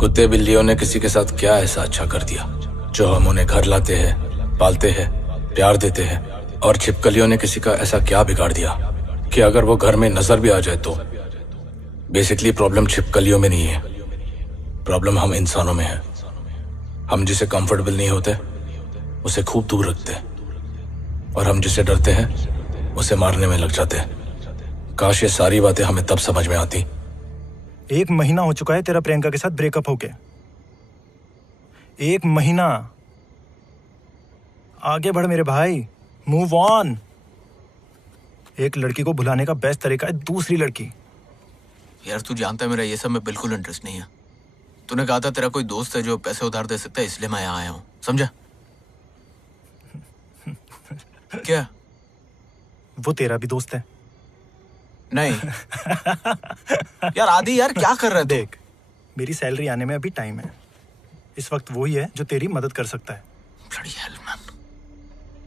कुत्ते बिल्लियों ने किसी के साथ क्या ऐसा अच्छा कर दिया जो हम उन्हें घर लाते हैं, पालते हैं, प्यार देते हैं, और छिपकलियों ने किसी का ऐसा क्या बिगाड़ दिया कि अगर वो घर में नजर भी आ जाए तो बेसिकली प्रॉब्लम छिपकलियों में नहीं है, प्रॉब्लम हम इंसानों में है। हम जिसे कंफर्टेबल नहीं होते उसे खूब दूर रखते हैं, और हम जिसे डरते हैं उसे मारने में लग जाते हैं। काश ये सारी बातें हमें तब समझ में आती। 1 महीना हो चुका है तेरा प्रियंका के साथ ब्रेकअप होके। 1 महीना। आगे बढ़ मेरे भाई, मूव ऑन। एक लड़की को भुलाने का बेस्ट तरीका है दूसरी लड़की। यार तू जानता है मेरा ये सब में बिल्कुल इंटरेस्ट नहीं है। तूने कहा था तेरा कोई दोस्त है जो पैसे उधार दे सकता है, इसलिए मैं यहाँ आया हूँ, समझा? क्या? वो तेरा भी दोस्त है? नहीं। यार आदि, यार क्या कर रहा है? देख, मेरी सैलरी आने में अभी टाइम है। इस वक्त वही है जो तेरी मदद कर सकता है। Bloody hell, man.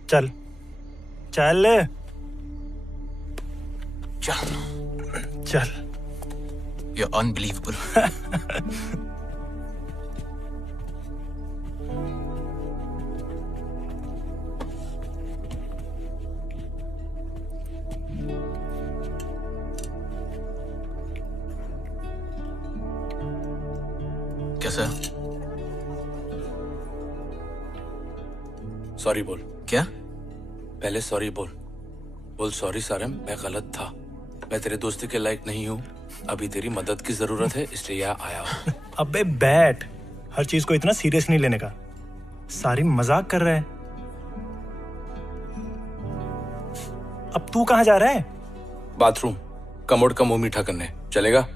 चल चल चल चल। You're unbelievable. कैसा? सॉरी बोल। क्या? पहले सॉरी बोल। बोल सॉरी सारम, मैं गलत था। मैं तेरे दोस्ती के लायक नहीं हूँ। अभी तेरी मदद की जरूरत है, इसलिए यहाँ आया हूँ। अबे बैठ, हर चीज को इतना सीरियस नहीं लेने का। सारी मजाक कर रहा है। अब तू कहाँ जा रहा है? बाथरूम, कमोड का मुंह मीठा करने। चलेगा?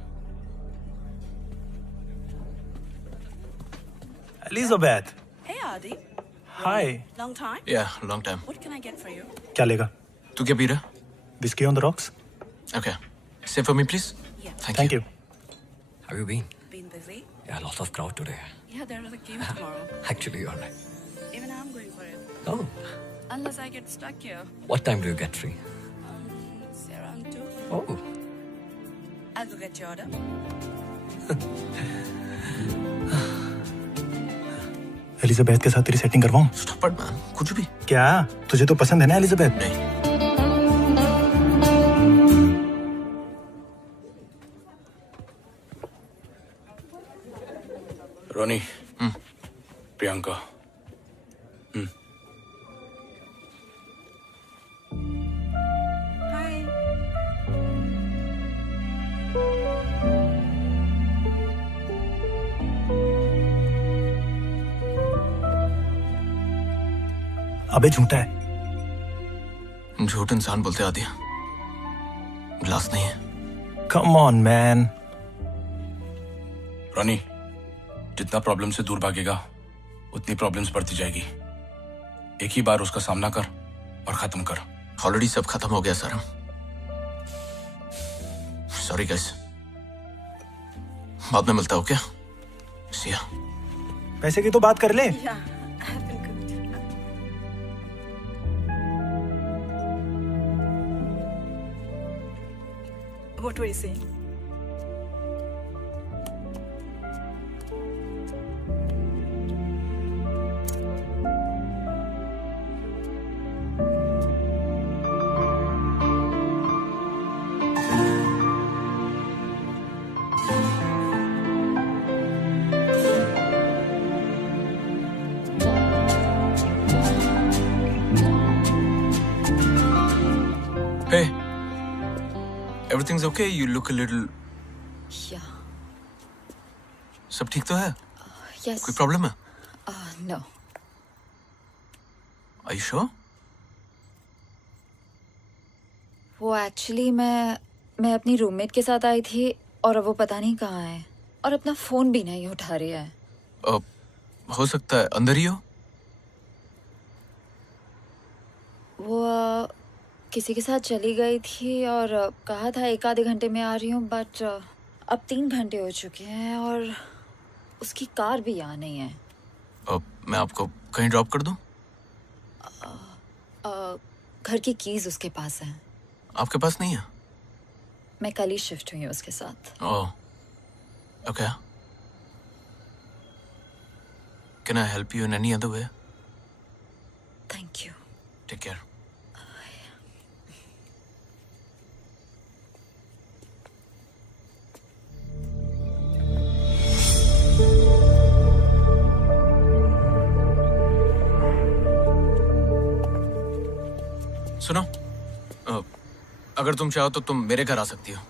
Elizabeth. Hey Adi. Hi. Long time? Yeah, long time. What can I get for you? क्या लेगा? तू क्या पी रहा? Whisky on the rocks. Okay. Save for me, please. Yeah. Thank you. How you been? Been busy? Yeah, lots of crowd today. Yeah, there is a game tomorrow. Actually, you're right. Even I'm going for it. Oh, Unless I get stuck here. what time do you get free? Say around 2. Oh, I'll go get your order. Elizabeth के साथ तेरी setting करवाऊं? Stop it, man. कुछ भी। क्या तुझे तो पसंद है ना एलिजाबेथ? नहीं। रोनी। प्रियंका। Hi. अबे झूठा है। झूठ इंसान बोलते आदि, ग्लास नहीं है। Come on man. रोनी, जितना प्रॉब्लम से दूर भागेगा उतनी प्रॉब्लम्स बढ़ती जाएगी। एक ही बार उसका सामना कर और खत्म कर। ऑलरेडी सब खत्म हो गया सर। सॉरी गाइस, बाद में मिलता हो क्या? See ya. पैसे की तो बात कर ले। Yeah, I have been cooked. What were you saying? Hey, everything's okay? You look a little. Yeah. सब ठीक तो है? Yes. कोई प्रॉब्लम है? No. Are you sure? वो एक्चुअली मैं अपनी रूममेट के साथ आई थी और अब वो पता नहीं कहाँ है और अपना फोन भी नहीं उठा रही है। हो सकता है अंदर ही हो। वो किसी के साथ चली गई थी और कहा था 1 आधे घंटे में आ रही हूँ, बट अब 3 घंटे हो चुके हैं और उसकी कार भी यहाँ नहीं है। मैं आपको कहीं ड्रॉप कर दूं? घर की कीज उसके पास है। आपके पास नहीं है? मैं कल ही शिफ्ट हुई हूँ उसके साथ। ओह, okay. Can I help you in any other way? Thank you. Take care. सुनो, अगर तुम चाहो तो तुम मेरे घर आ सकती हो।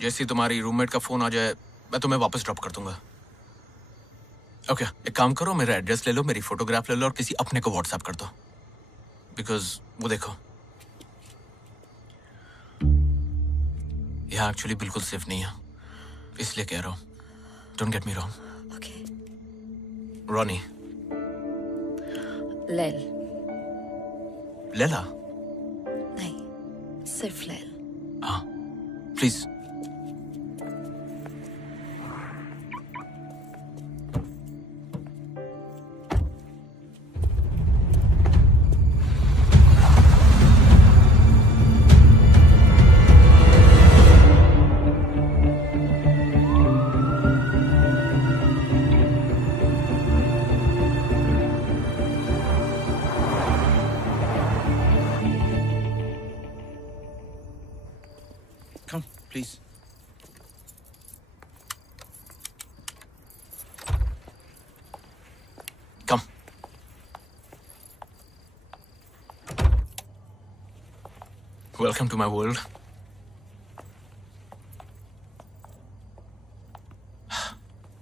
जैसे ही तुम्हारी रूममेट का फोन आ जाए मैं तुम्हें वापस ड्रॉप कर दूंगा। ओके, एक काम करो, मेरा एड्रेस ले लो, मेरी फोटोग्राफ ले लो और किसी अपने को व्हाट्सएप कर दो। बिकॉज वो देखो, यहाँ एक्चुअली बिल्कुल सेफ नहीं है, इसलिए कह रहा हूँ। Don't get me wrong. Okay. Ronnie. लैल। लेला। नहीं, सिर्फ लैल। हाँ, please. Come, please. Come. Welcome to my world.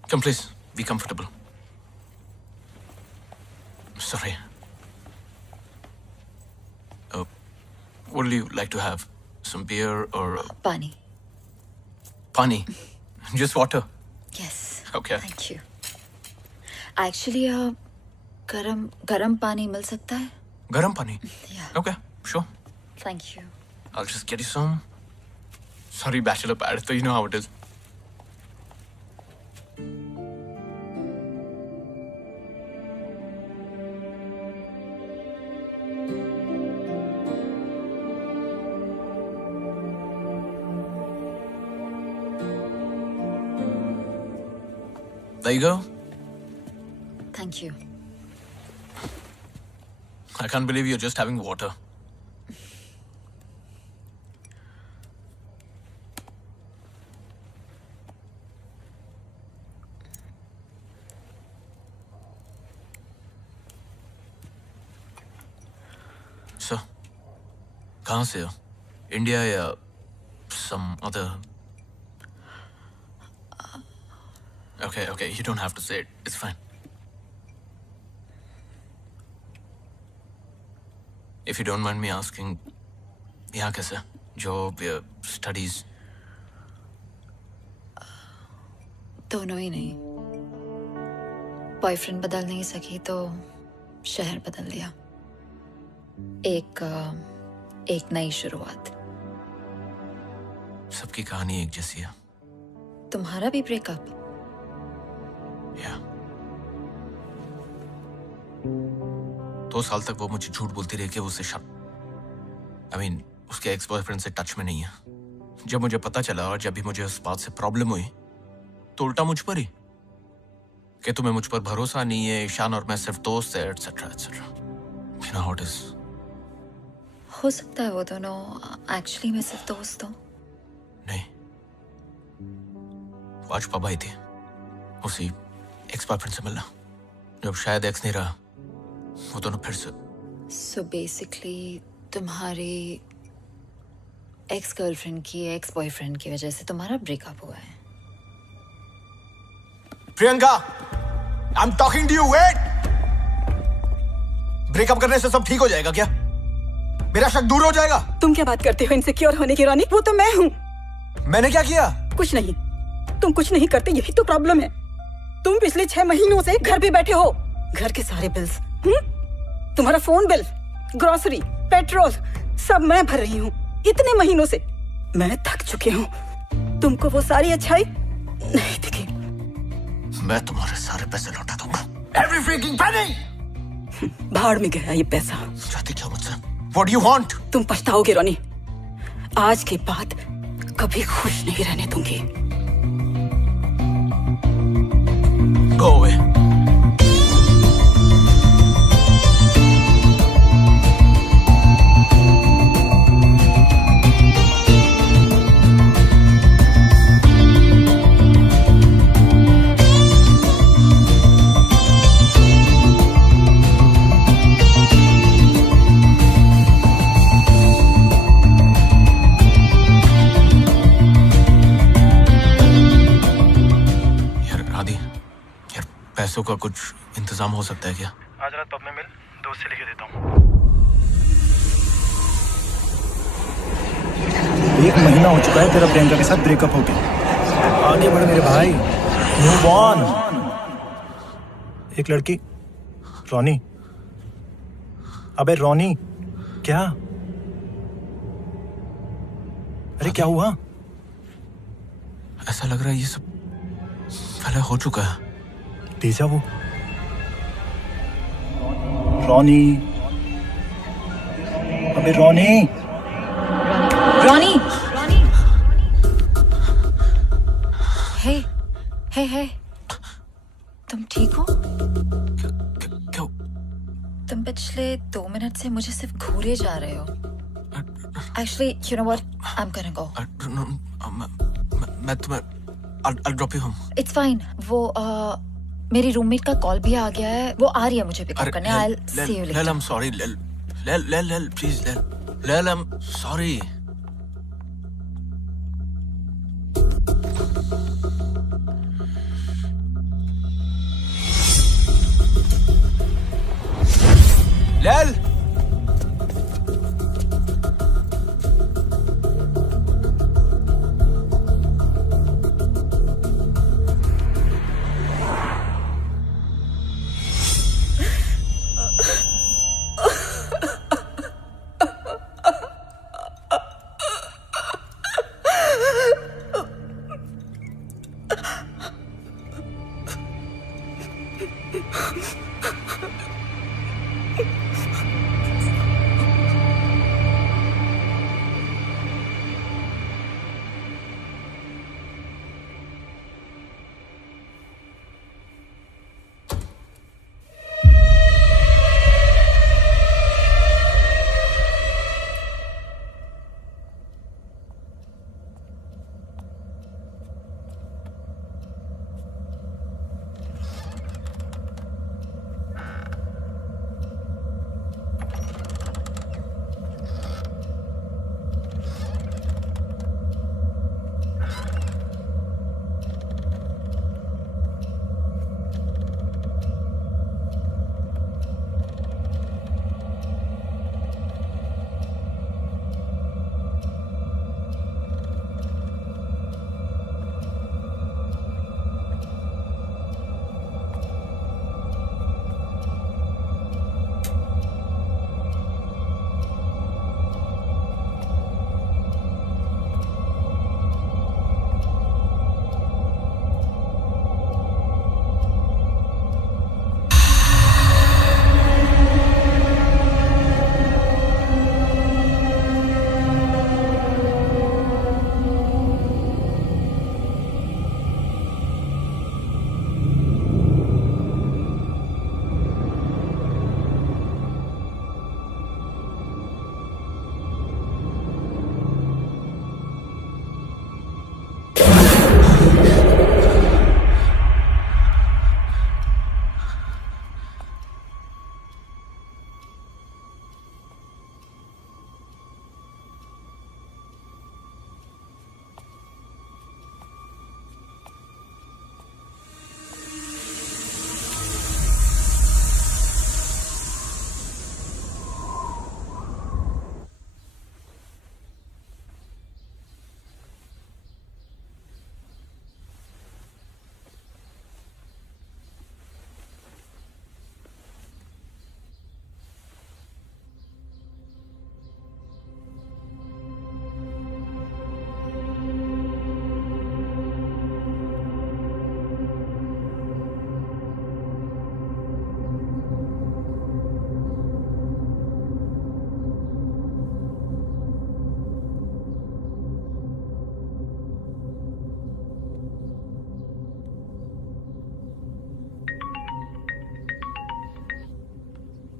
Come, please. Be comfortable. Sorry. What do you like to have? Some beer or पानी। pani? Just water. Yes. Okay. Thank you. Actually, गरम पानी मिल सकता है? Garam pani. Yeah. Okay, sure. Thank you. I'll just get you some. Sorry, bachelor pad, so you know how it is. There you go. Thank you. I can't believe you're just having water. So, कहाँ से हो? India या some other? Okay, you don't have to say it. It's fine. If you don't mind me asking, यहाँ कैसे? Job या studies? दोनों ही नहीं। Boyfriend बदल नहीं सकी तो शहर बदल लिया। एक नई शुरुआत। सबकी कहानी एक जैसी है। तुम्हारा भी ब्रेकअप? या 2 साल तक वो मुझे झूठ बोलती रही कि वो उससे उसके एक्स बॉयफ्रेंड से टच में नहीं है। जब मुझे पता चला और जब भी मुझे उस बात से प्रॉब्लम हुई तो उल्टा मुझ पर ही कि तुम्हें मुझ पर भरोसा नहीं है, ईशान और मैं सिर्फ दोस्त है, etcetera etcetera. You know how it is. हो सकता है वो दोनों एक्चुअली मैं सिर्फ दोस्त हूँ। नहीं, वो आज पब आई थी उसी एक्स बॉयफ्रेंड से मिलना। जब शायद एक्स नहीं रहा वो दोनों फिर से। सो बेसिकली तुम्हारी एक्स गर्लफ्रेंड की एक्स बॉयफ्रेंड की वजह से तुम्हारा ब्रेकअप हुआ है। Priyanka, I am talking to you. Wait. Breakup करने से सब ठीक हो जाएगा क्या? मेरा शक दूर हो जाएगा? तुम क्या बात करते हो इनसिक्योर होने की रॉनी? वो तो मैं हूँ। मैंने क्या किया? कुछ नहीं, तुम कुछ नहीं करते, यही तो प्रॉब्लम है। तुम पिछले 6 महीनों से घर पे बैठे हो। घर के सारे बिल्स, तुम्हारा फोन बिल, ग्रोसरी, पेट्रोल, सब मैं भर रही हूँ इतने महीनों से। मैं थक चुकी हूँ। तुमको वो सारी अच्छाई नहीं दिखी। मैं तुम्हारे सारे पैसे लौटा दूंगा। Every freaking penny! भाड़ में गया ये पैसा। चाहती क्या मुझसे? What do you want? तुम पछताओगे रॉनी। आज के बाद कभी खुश नहीं रहने दूंगी। Go away. पैसों का कुछ इंतजाम हो सकता है क्या? आज रात पब में मिल, दोस्त से लेके देता हूँ। 1 महीना हो चुका है तेरा प्रियंका के साथ ब्रेकअप होके। आगे बढ़ मेरे भाई, मूव ऑन। एक लड़की, रोनी। अबे रोनी, क्या? अरे क्या हुआ? ऐसा लग रहा है ये सब पहले हो चुका है। डेजा वो। रोनी, अबे रोनी। रॉनी, हे हे हे, तुम ठीक हो? क्यों? तुम पिछले 2 मिनट से मुझे सिर्फ घूरे जा रहे हो। Actually, you know what? I'm gonna go. मैं तुम्हें I'll drop you home. It's fine. वो मेरी रूममेट का कॉल भी आ गया है, वो आ रही है मुझे पिकअप करने। I'll see you later. Lel, I'm sorry. Lel, please, Lel, I'm sorry. Lel!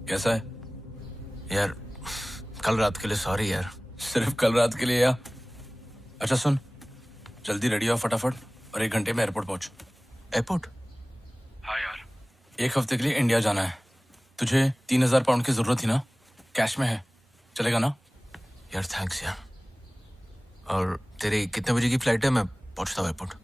कैसा है यार? कल रात के लिए सॉरी यार। सिर्फ कल रात के लिए या? अच्छा सुन, जल्दी रेडी हो फटाफट और 1 घंटे में एयरपोर्ट पहुंच। एयरपोर्ट? हाँ यार, 1 हफ्ते के लिए इंडिया जाना है। तुझे 3000 पाउंड की जरूरत थी ना? कैश में है, चलेगा ना? यार थैंक्स यार। और तेरी कितने बजे की फ्लाइट है? मैं पहुंचता हूँ एयरपोर्ट।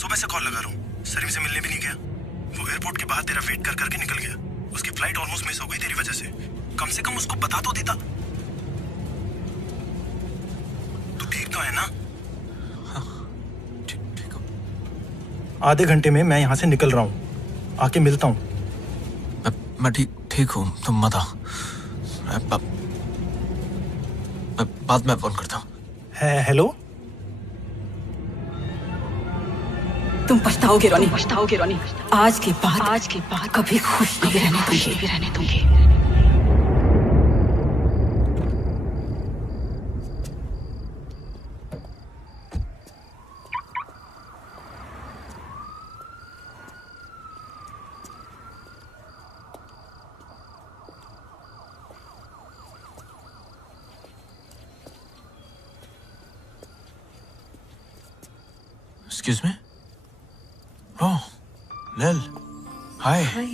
सुबह से कॉल लगा रहा हूँ, सलीम से मिलने भी नहीं गया। वो एयरपोर्ट के बाहर तेरा वेट कर करके निकल गया। उसकी फ्लाइट ऑलमोस्ट मिस हो गई तेरी वजह से। कम से कम उसको बता तो देता। तू ठीक तो है ना? ठीक हो। आधे घंटे में मैं यहाँ से निकल रहा हूँ, आके मिलता हूँ। मैं ठीक हूँ, तुम मत आओ। मैं बाद में फोन करता हूँ। हेलो। तुम पछताओगे रोनी। आज के बाद कभी खुश नहीं रहने दूंगी। Excuse me? Oh, Lil. Hi. हाय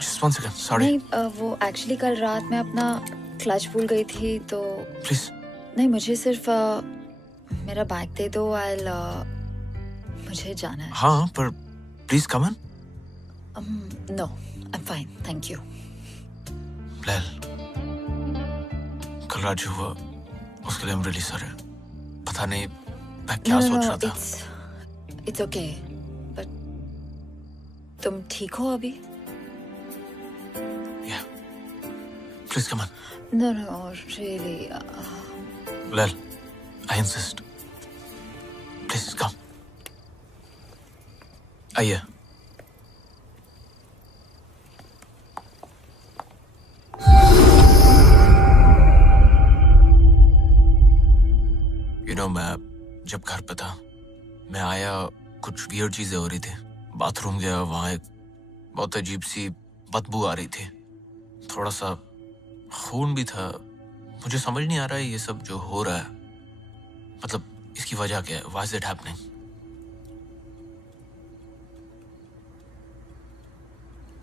Just 1 second. Sorry. नहीं वो एक्चुअली कल रात मैं अपना क्लच भूल गई थी तो Please. नहीं मुझे सिर्फ मेरा बैग दे दो। मुझे जाना है। हाँ, पर please come in. No I am fine thank you. Lil. कल रात जो हुआ उसके लिए I'm really sorry. पता नहीं मैं क्या सोच रहा था। इट्स ओके बट तुम ठीक हो अभी? Yeah. Please come in. No really Lil, I insist. Please come. आइए। मैं जब घर पे था, मैं आया, कुछ वियर्ड चीजें हो रही थी। बाथरूम गया, वहां एक बहुत अजीब सी बदबू आ रही थी, थोड़ा सा खून भी था। मुझे समझ नहीं आ रहा है ये सब जो हो रहा है, मतलब इसकी वजह क्या है? Why is it happening?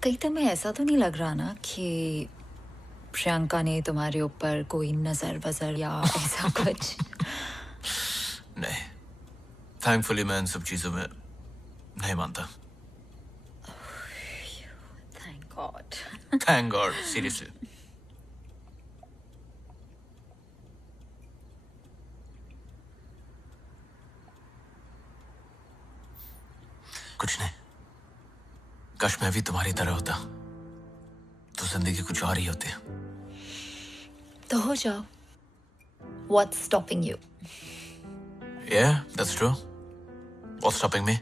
कहीं तुम्हें ऐसा तो नहीं लग रहा ना कि प्रियंका ने तुम्हारे ऊपर कोई नजर वजर या ऐसा कुछ? नहीं, थैंकफुली मैं इन सब चीजों में नहीं मानता। Thank God. Thank God, seriously. कुछ नहीं, काश मैं भी तुम्हारी तरह होता तो जिंदगी कुछ और ही होती। तो हो जाओ। What's stopping you? Yeah, that's true. What's stopping me?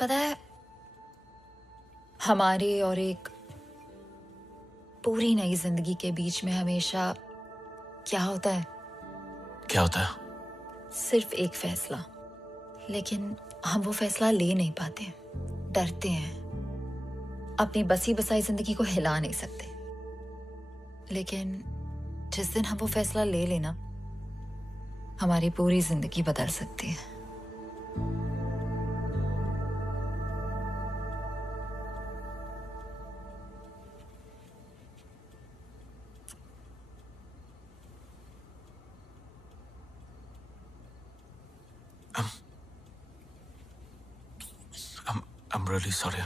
पता है, हमारे और एक पूरी नई जिंदगी के बीच में हमेशा क्या होता है? क्या होता है? सिर्फ एक फैसला, लेकिन हम वो फैसला ले नहीं पाते, डरते हैं, अपनी बसी बसाई जिंदगी को हिला नहीं सकते। लेकिन जिस दिन हम वो फैसला ले लेना, हमारी पूरी जिंदगी बदल सकती है। I'm really sorry.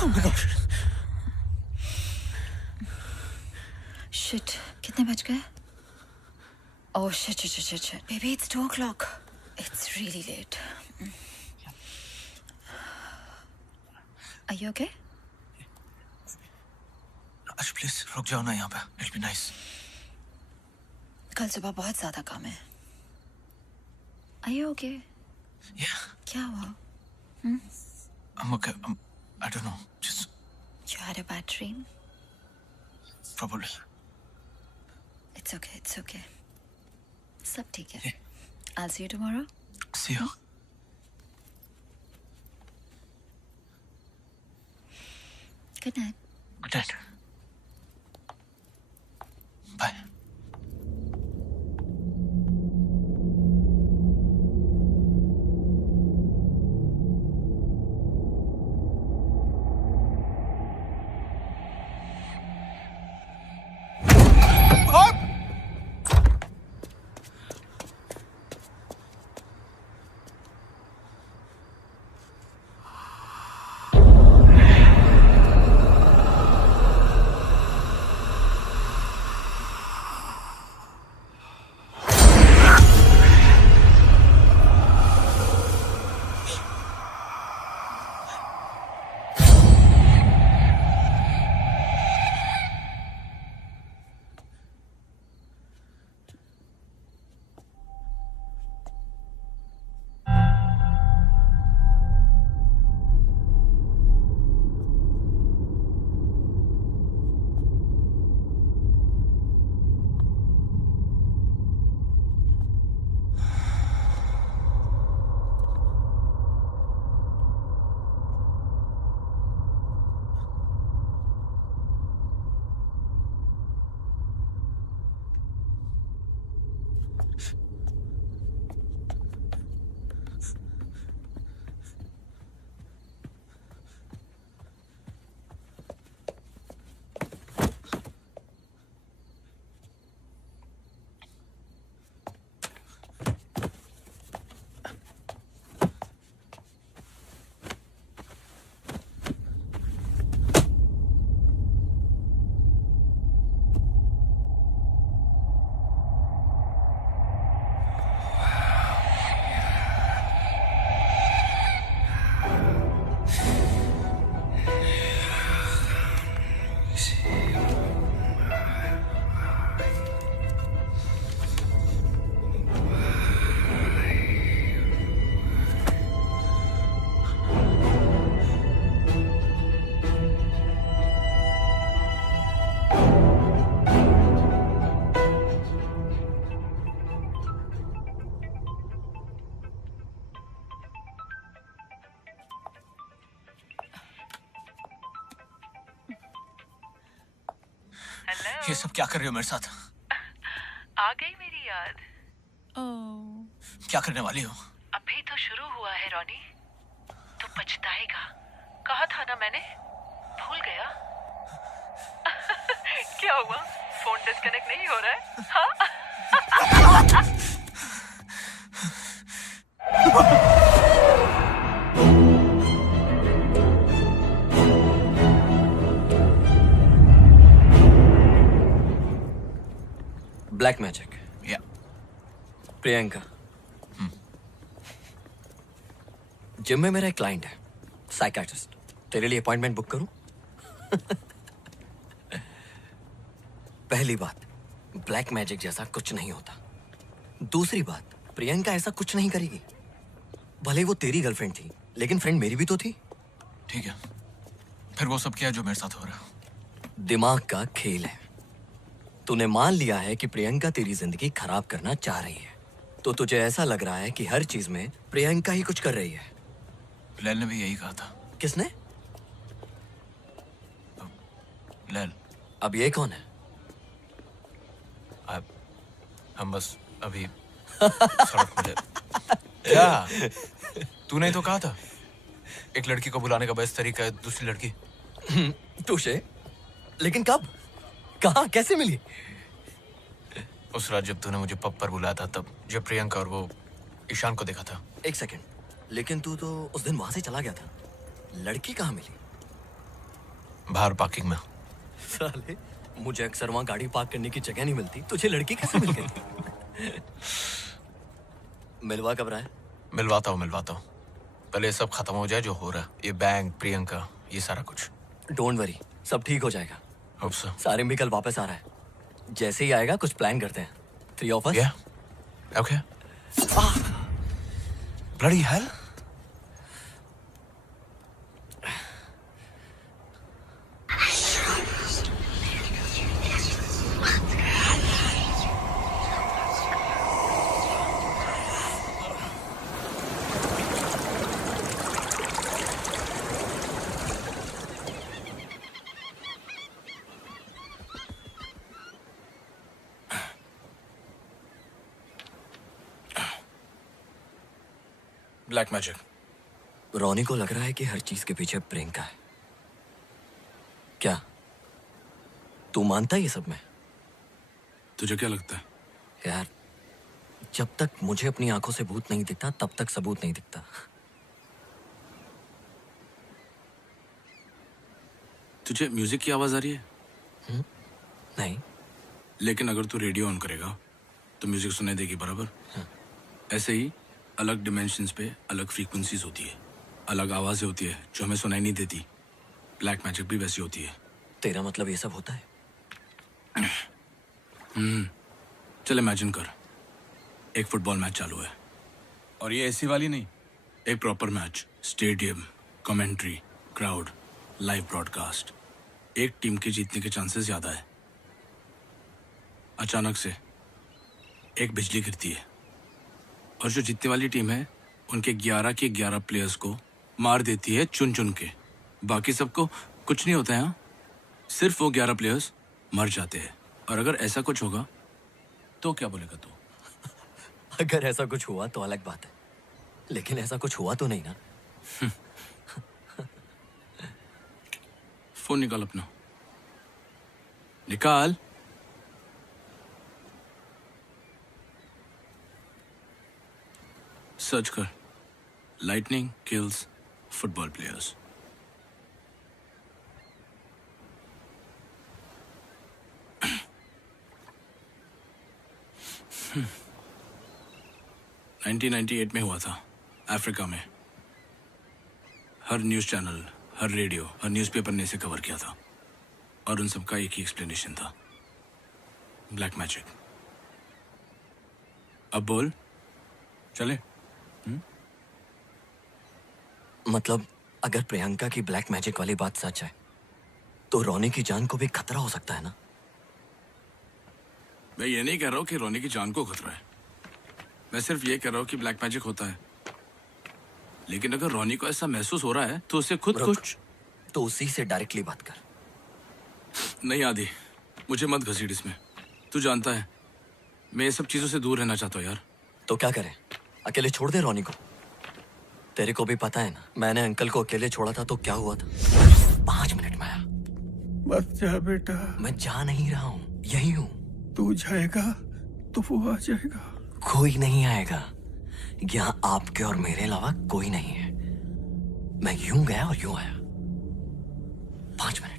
Oh my gosh. Shit, कितने बज गए? Oh shit. Baby, it's 2 o'clock. It's really late. Are you okay? Ash, please रुक जाओ ना यहाँ पे. It'll be nice. कल सुबह बहुत ज्यादा काम है। Are you okay? Yeah, क्या हुआ? I'm okay. I don't know. Just You had a bad dream? probably. It's okay, it's okay. सब ठीक है। I'll see you tomorrow. See you. Good night. Good night. Bye. ये सब क्या कर रहे हो मेरे साथ? आ गई मेरी याद। क्या करने वाली हो? अभी तो शुरू हुआ है रॉनी, तो पछताएगा। कहा था ना मैंने, भूल गया? क्या हुआ, फोन डिस्कनेक्ट नहीं हो रहा है? हाँ? Black magic. या प्रियंका। जिम में मेरा एक क्लाइंट है, साइकियाट्रिस्ट। तेरे लिए अपॉइंटमेंट बुक करूं? पहली बात, ब्लैक मैजिक जैसा कुछ नहीं होता। दूसरी बात, प्रियंका ऐसा कुछ नहीं करेगी। भले वो तेरी गर्लफ्रेंड थी, लेकिन फ्रेंड मेरी भी तो थी। ठीक है, फिर वो सब क्या जो मेरे साथ हो रहा है? दिमाग का खेल है। तूने मान लिया है कि प्रियंका तेरी जिंदगी खराब करना चाह रही है, तो तुझे ऐसा लग रहा है कि हर चीज में प्रियंका ही कुछ कर रही है। लैल ने भी यही कहा था। किसने? लैल। अब ये कौन है? हम बस अभी सड़क मिले। क्या? तूने तो कहा था एक लड़की को बुलाने का बेस्ट तरीका है दूसरी लड़की। तुझे? लेकिन कब? कहाँ? कैसे मिली? उस रात जब तूने मुझे पब पर बुलाया था, तब जब प्रियंका और वो ईशान को देखा था। एक सेकंड, लेकिन तू तो उस दिन वहां से चला गया था। लड़की कहाँ मिली? बाहर पार्किंग में। साले, मुझे अक्सर वहां गाड़ी पार्क करने की जगह नहीं मिलती, तुझे लड़की कैसे मिल गई? मिलवा कब रहा है? मिलवाता हूँ। पहले ये सब खत्म हो जाए जो हो रहा है, ये बैंक, प्रियंका, ये सारा कुछ। डोंट वरी, सब ठीक हो जाएगा। Hope so. सारिम भी कल वापस आ रहा है। जैसे ही आएगा कुछ प्लान करते हैं। 3 of us? Yeah. Okay. Bloody hell. Black magic. Roni को लग रहा है कि हर चीज के पीछे प्रियंका है। क्या तू मानता है ये सब में? तुझे क्या लगता है? यार, जब तक मुझे अपनी आंखों से भूत नहीं दिखता तब तक सबूत नहीं दिखता। तुझे म्यूजिक की आवाज आ रही है? नहीं। लेकिन अगर तू रेडियो ऑन करेगा तो म्यूजिक सुनाई देगी बराबर। ऐसे ही अलग डिमेंशंस पे अलग फ्रीक्वेंसीज होती है, अलग आवाजें होती है जो हमें सुनाई नहीं देती। ब्लैक मैजिक भी वैसी होती है। तेरा मतलब ये सब होता है? चल इमेजिन कर, एक फुटबॉल मैच चालू है, और ये ऐसी वाली नहीं, एक proper match, stadium, commentary, crowd, live broadcast. एक टीम के जीतने के चांसेस ज्यादा है। अचानक से एक बिजली गिरती है और जो जीतने वाली टीम है उनके 11 के 11 प्लेयर्स को मार देती है चुन चुन के। बाकी सबको कुछ नहीं होता है। हाँ, सिर्फ वो 11 प्लेयर्स मर जाते हैं। और अगर ऐसा कुछ होगा तो क्या बोलेगा तू? अगर ऐसा कुछ हुआ तो अलग बात है, लेकिन ऐसा कुछ हुआ तो नहीं ना। फोन निकाल अपना, निकाल। सर्च कर, lightning kills football players. Hmm. 1998 में हुआ था अफ्रीका में। हर न्यूज़ चैनल, हर रेडियो, हर न्यूज़पेपर ने इसे कवर किया था और उन सबका एक ही एक्सप्लेनेशन था, ब्लैक मैजिक। अब बोल, चले? मतलब अगर प्रियंका की ब्लैक मैजिक वाली बात सच है तो रोनी की जान को भी खतरा हो सकता है ना? मैं ये नहीं कह रहा हूँ कि रोनी की जान को खतरा है, मैं सिर्फ ये कह रहा हूँ कि ब्लैक मैजिक होता है। लेकिन अगर रोनी को ऐसा महसूस हो रहा है तो उसे खुद कुछ तो उसी से डायरेक्टली बात कर। नहीं आदि, मुझे मत घसीट इसमें। तू जानता है मैं ये सब चीजों से दूर रहना चाहता हूँ यार। तो क्या करें? अकेले छोड़ दे रोनी को? तेरे को भी पता है ना, मैंने अंकल को अकेले छोड़ा था तो क्या हुआ था। 5 मिनट में आया। मत जा बेटा। मैं जा नहीं रहा हूँ, यही हूँ। तू जाएगा तो वो आ जाएगा। कोई नहीं आएगा यहाँ, आपके और मेरे अलावा कोई नहीं है। मैं यूं गया और यूं आया। 5 मिनट।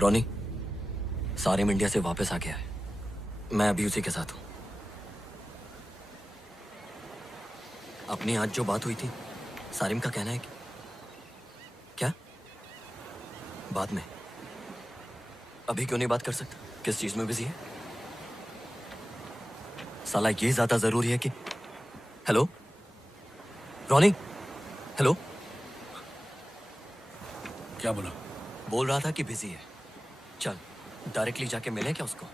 रोनी, सारिम इंडिया से वापस आ गया है। मैं अभी उसी के साथ हूं। अपनी आज जो बात हुई थी, सारिम का कहना है कि क्या बाद में? अभी क्यों नहीं बात कर सकता? किस चीज में बिजी है? साला ये ज्यादा जरूरी है कि हेलो रॉनी, हेलो। क्या बोला? बोल रहा था कि बिजी है। चल डायरेक्टली जाके मिले क्या उसको?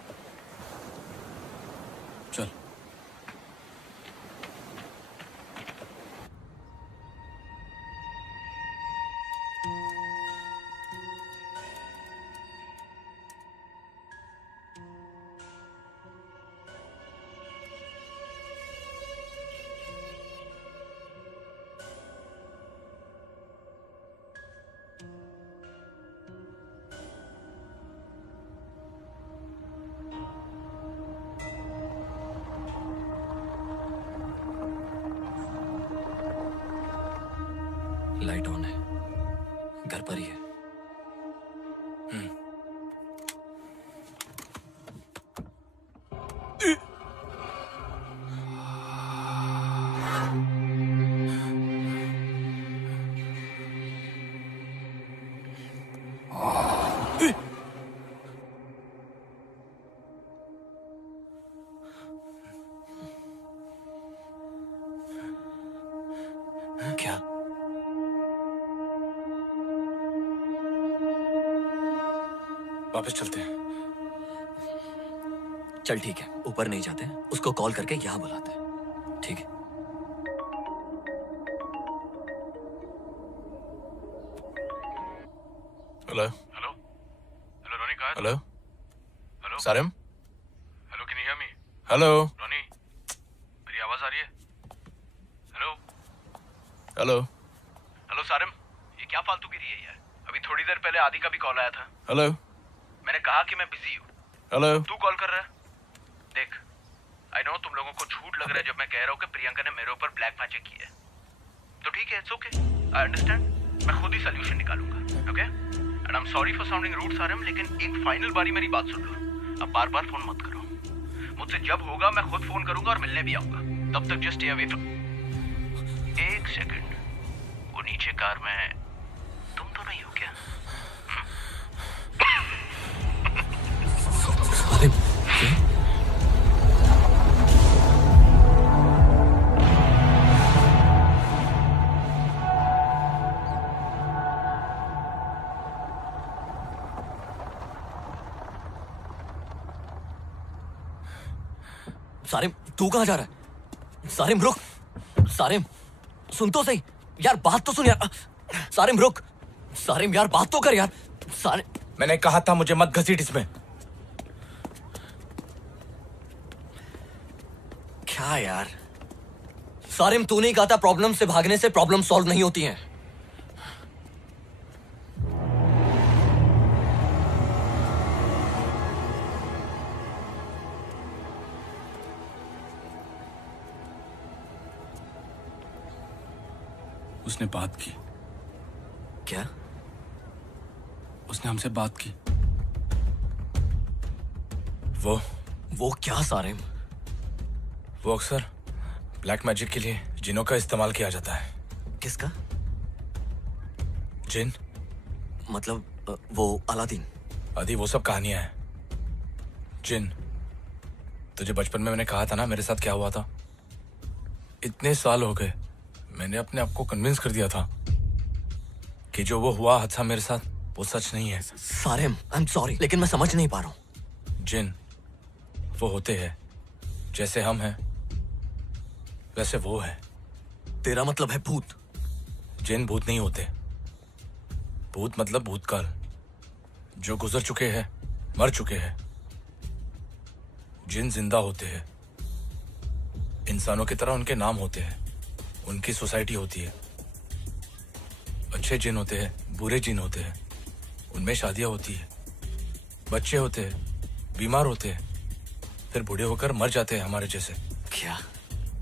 चल। लाइट ऑन है, घर पर ही है। क्या? वापस चलते हैं। चल ठीक है, ऊपर नहीं जाते, उसको कॉल करके यहाँ बुलाते हैं। ठीक है। हेलो हेलो हेलो रॉनी, कहाँ है? Hello hello Sarim. Hello, can you hear me? Hello Ronnie, मेरी आवाज आ रही है? हेलो हेलो हेलो सारिम, ये क्या फालतूगिरी है यार? अभी थोड़ी देर पहले आदि का भी कॉल आया था। हेलो मैंने कहा कि मैं बिजी हूँ, हेलो। तू कॉल कर रहा है? देख, आई नो तुम लोगों को झूठ लग रहा है जब मैं कह रहा हूँ कि प्रियंका ने मेरे ऊपर ब्लैक मैजिक किया है। तो ठीक है, इट्स ओके, आई अंडरस्टैंड। मैं खुद ही सोल्यूशन निकालूंगा, okay? And I am sorry for sounding rude Sarim, लेकिन एक फाइनल बारी मेरी बात सुन लो। अब बार बार फोन मत करो। मुझसे जब होगा मैं खुद फोन करूंगा और मिलने भी आऊंगा। तब तक जस्ट स्टे अवे फ्रॉम। एक सेकंड, वो नीचे कार में है, तुम तो नहीं हो क्या? अरे सारिम, तू कहाँ जा रहा है? सारिम रुक, सारिम सुन तो सही यार, बात तो सुन यार। सारिम रुक, सारिम यार बात तो कर यार। सारिम, मैंने कहा था मुझे मत घसीट इसमें। क्या यार? सारिम तू नहीं कहा था प्रॉब्लम से भागने से प्रॉब्लम सॉल्व नहीं होती हैं। उसने बात की। क्या? उसने हमसे बात की। वो क्या सारिम? वो अक्सर ब्लैक मैजिक के लिए जिनों का इस्तेमाल किया जाता है। किसका? जिन मतलब वो अलादीन? आदि वो सब कहानियां हैं। जिन, तुझे बचपन में मैंने कहा था ना मेरे साथ क्या हुआ था। इतने साल हो गए, मैंने अपने आप को कन्विंस कर दिया था कि जो वो हुआ हादसा मेरे साथ वो सच नहीं है। सारिम आई एम सॉरी, लेकिन मैं समझ नहीं पा रहा हूँ। जिन वो होते हैं जैसे हम हैं वैसे वो है। तेरा मतलब है भूत? जिन भूत नहीं होते। भूत मतलब भूतकाल, जो गुजर चुके हैं, मर चुके हैं। जिन जिंदा होते हैं, इंसानों की तरह उनके नाम होते हैं, उनकी सोसाइटी होती है। अच्छे जिन होते हैं, बुरे जिन होते हैं, उनमें शादियां होती है, बच्चे होते हैं, बीमार होते हैं, फिर बूढ़े होकर मर जाते हैं हमारे जैसे। क्या?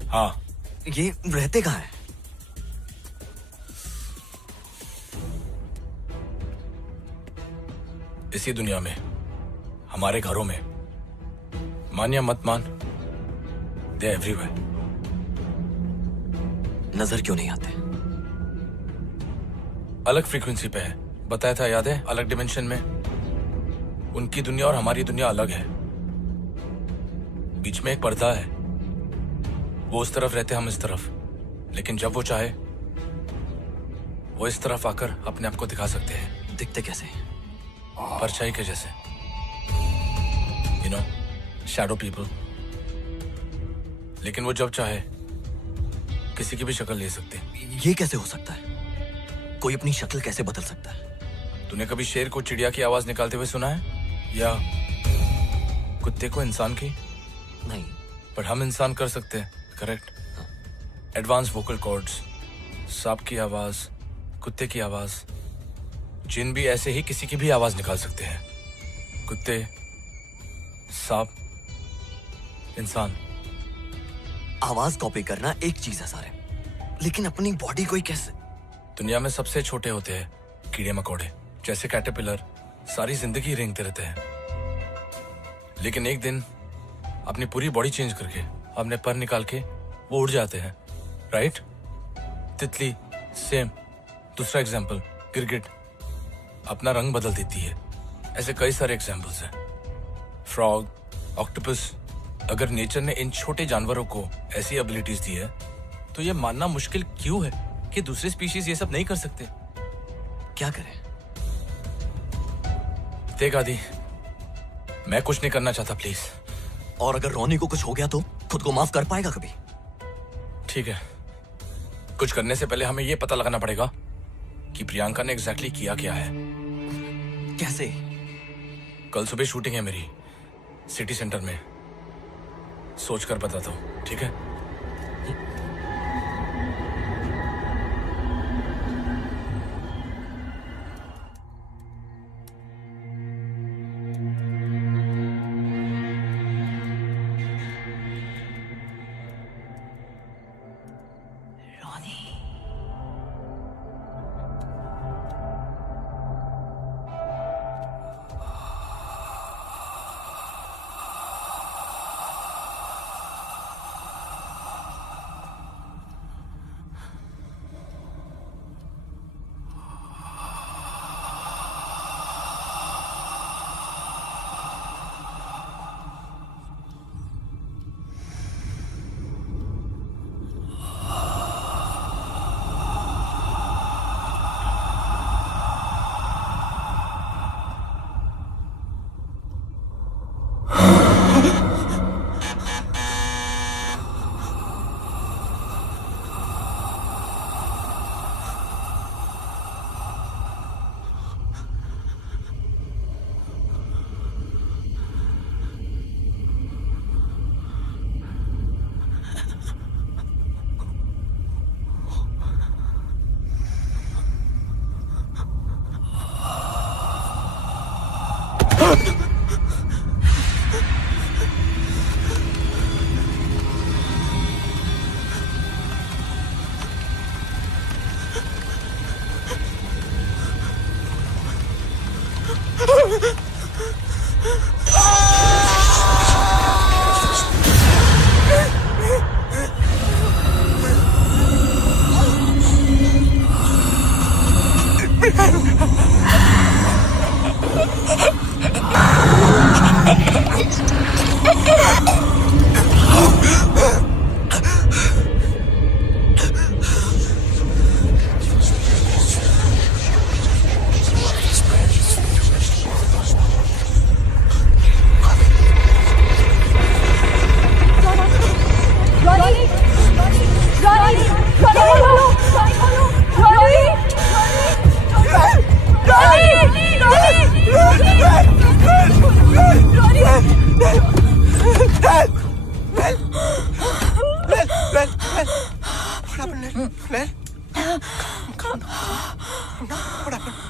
हाँ। ये रहते कहाँ हैं? इसी दुनिया में, हमारे घरों में। मान या मत मान, दे एवरीवेयर। नजर क्यों नहीं आते? अलग फ्रीक्वेंसी पे है, बताया था याद है? अलग डिमेंशन में। उनकी दुनिया और हमारी दुनिया अलग है। बीच में एक पर्दा है, वो उस तरफ रहते, हम इस तरफ। लेकिन जब वो चाहे वो इस तरफ आकर अपने आप को दिखा सकते हैं। दिखते कैसे? परछाई के जैसे, यू नो, शैडो पीपल। लेकिन वो जब चाहे किसी की भी शक्ल ले सकते हैं। ये कैसे हो सकता है? कोई अपनी शक्ल कैसे बदल सकता है? तूने कभी शेर को चिड़िया की आवाज निकालते हुए सुना है, या कुत्ते को इंसान की? नहीं। पर हम इंसान कर सकते हैं, करेक्ट? एडवांस वोकल कॉर्ड्स, सांप की आवाज, कुत्ते की आवाज। जिन भी ऐसे ही किसी की भी आवाज निकाल सकते हैं। कुत्ते, सांप, इंसान। आवाज कॉपी करना एक चीज है सारे, लेकिन अपनी बॉडी को ही कैसे? दुनिया में सबसे छोटे होते हैं कीड़े मकोड़े, जैसे कैटरपिलर, सारी जिंदगी रेंगते रहते हैं। लेकिन एक दिन अपनी पूरी बॉडी चेंज करके, अपने पर निकाल के वो उड़ जाते हैं, राइट? तितली सेम। दूसरा एग्जाम्पल, गिरगिट अपना रंग बदल देती है। ऐसे कई सारे एग्जाम्पल्स हैं। Frog, octopus. अगर नेचर ने इन छोटे जानवरों को ऐसी एबिलिटीज दी है, तो ये मानना मुश्किल क्यों है कि दूसरे स्पीशीज ये सब नहीं कर सकते? क्या करें? देख आदि, मैं कुछ नहीं करना चाहता, प्लीज। और अगर रोनी को कुछ हो गया तो खुद को माफ कर पाएगा कभी? ठीक है, कुछ करने से पहले हमें यह पता लगाना पड़ेगा कि प्रियंका ने एग्जैक्टली किया क्या है। कैसे? कल सुबह शूटिंग है मेरी, सिटी सेंटर में। सोचकर बताता हूँ, ठीक है?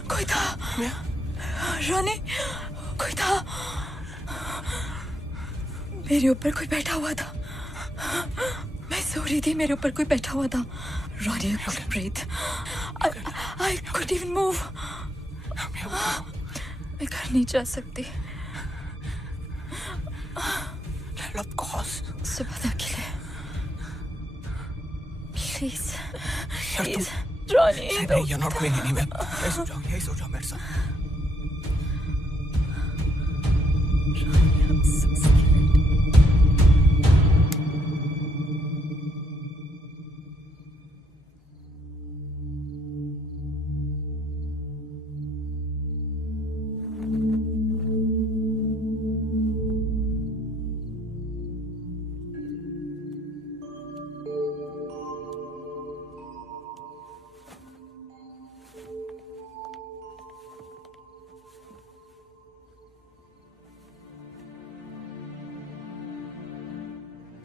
कोई था रोनी, कोई था मेरे ऊपर, कोई बैठा हुआ था। मैं सो रही थी, मेरे ऊपर कोई बैठा हुआ था। रोनी, I couldn't breathe. I couldn't even move. मैं घर नहीं जा सकती। Of course. सुबह तक के लिए प्लीज प्लीज रोनी, नहीं, you're not going anywhere. यही सो जाओ मेरे साथ।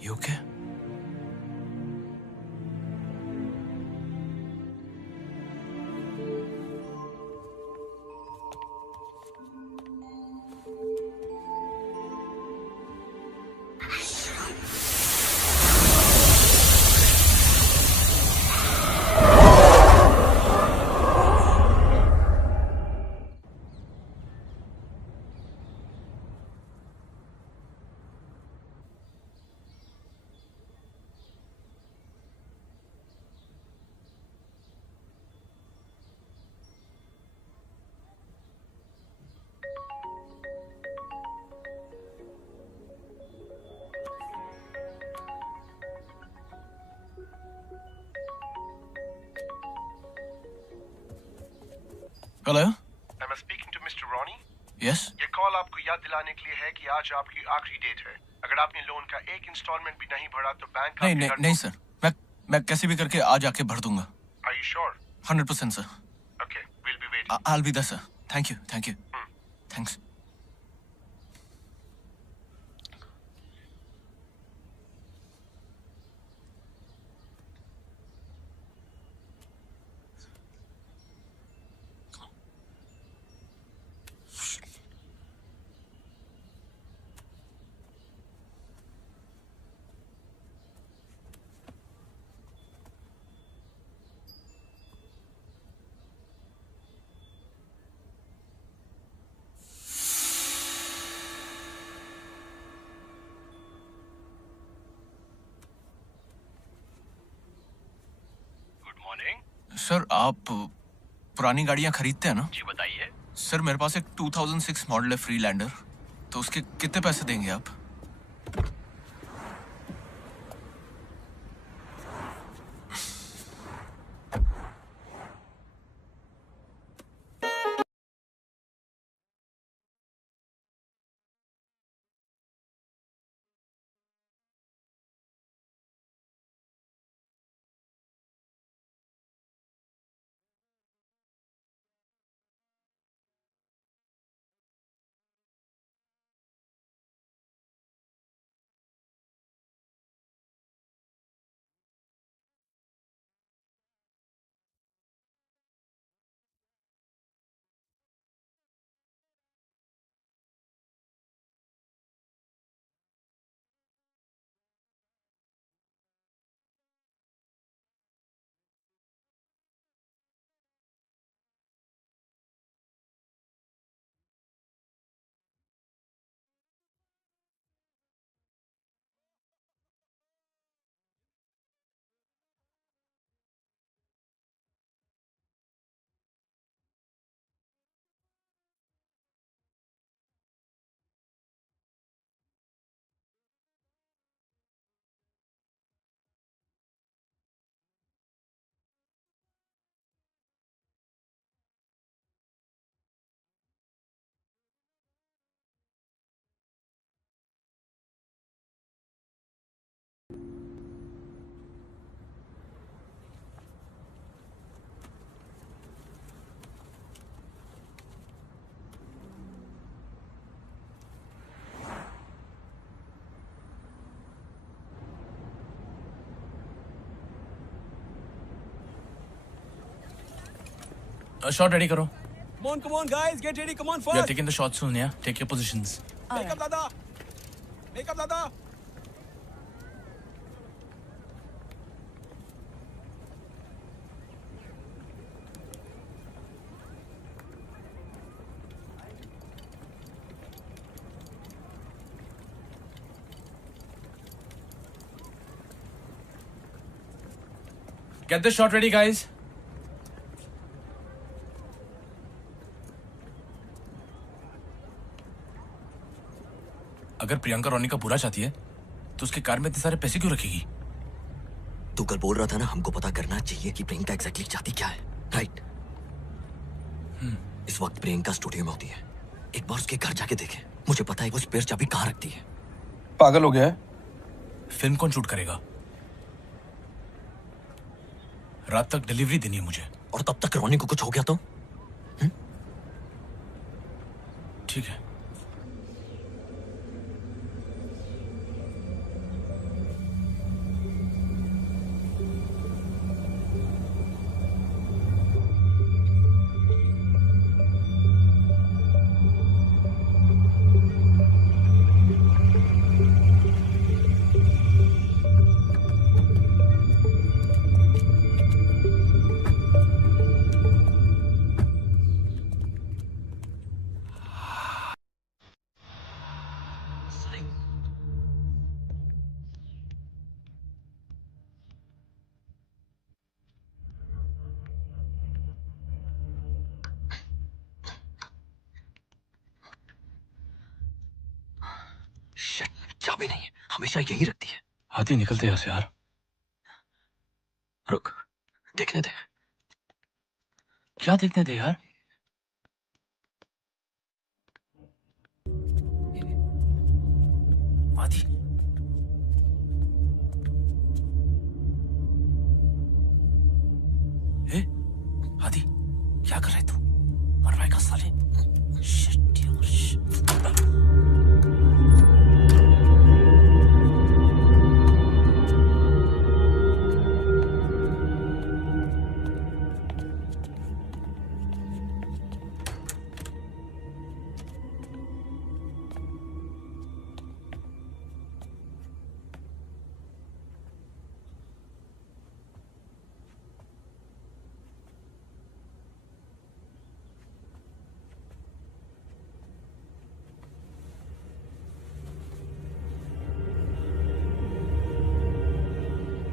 You okay? Hello? Am I speaking to Mr. Ronnie? Yes? ये कॉल आपको याद दिलाने के लिए है कि आज आपकी आखिरी डेट है। अगर आपने लोन का एक इंस्टॉलमेंट भी नहीं भरा तो बैंक नहीं सर, मैं कैसे भी करके आज आके भर दूंगा। Are you sure? 100% sir. Okay, we'll be waiting. I'll be there sir. Thank you. Thanks. Sir आप पुरानी गाड़ियां खरीदते हैं ना? जी बताइए। सर मेरे पास एक 2006 मॉडल है फ्रीलैंडर, तो उसके कितने पैसे देंगे आप? Shot ready karo. Come on, guys, get ready. Come on, We are fast. taking the shots soon, yeah? Take your positions. Make up, Dada. Make up, Dada. Get the shot ready, guys. अगर प्रियंका रोनी का बुरा चाहती है तो उसकी car में इतने सारे पैसे क्यों रखेगी? तू कल बोल रहा था ना, हमको पता करना चाहिए कि प्रियंका एग्जैक्टली चाहती क्या है, राइट? इस वक्त प्रियंका स्टूडियो में होती है। एक बार उसके घर जाके देखे, मुझे पता है वो स्पेयर चाबी कहाँ रखती है। पागल हो गया है? फिल्म कौन शूट करेगा? रात तक डिलीवरी देनी है मुझे। और तब तक रोनी को कुछ हो गया तो? ठीक है। चाबी नहीं है, हमेशा यही रखती है। आदि निकलते यहाँ से यार। रुक, देखने दे। क्या देखने दे यार? आदि आदि क्या कर रहे तू? मरवाएगा साले। Shit, यार, shit.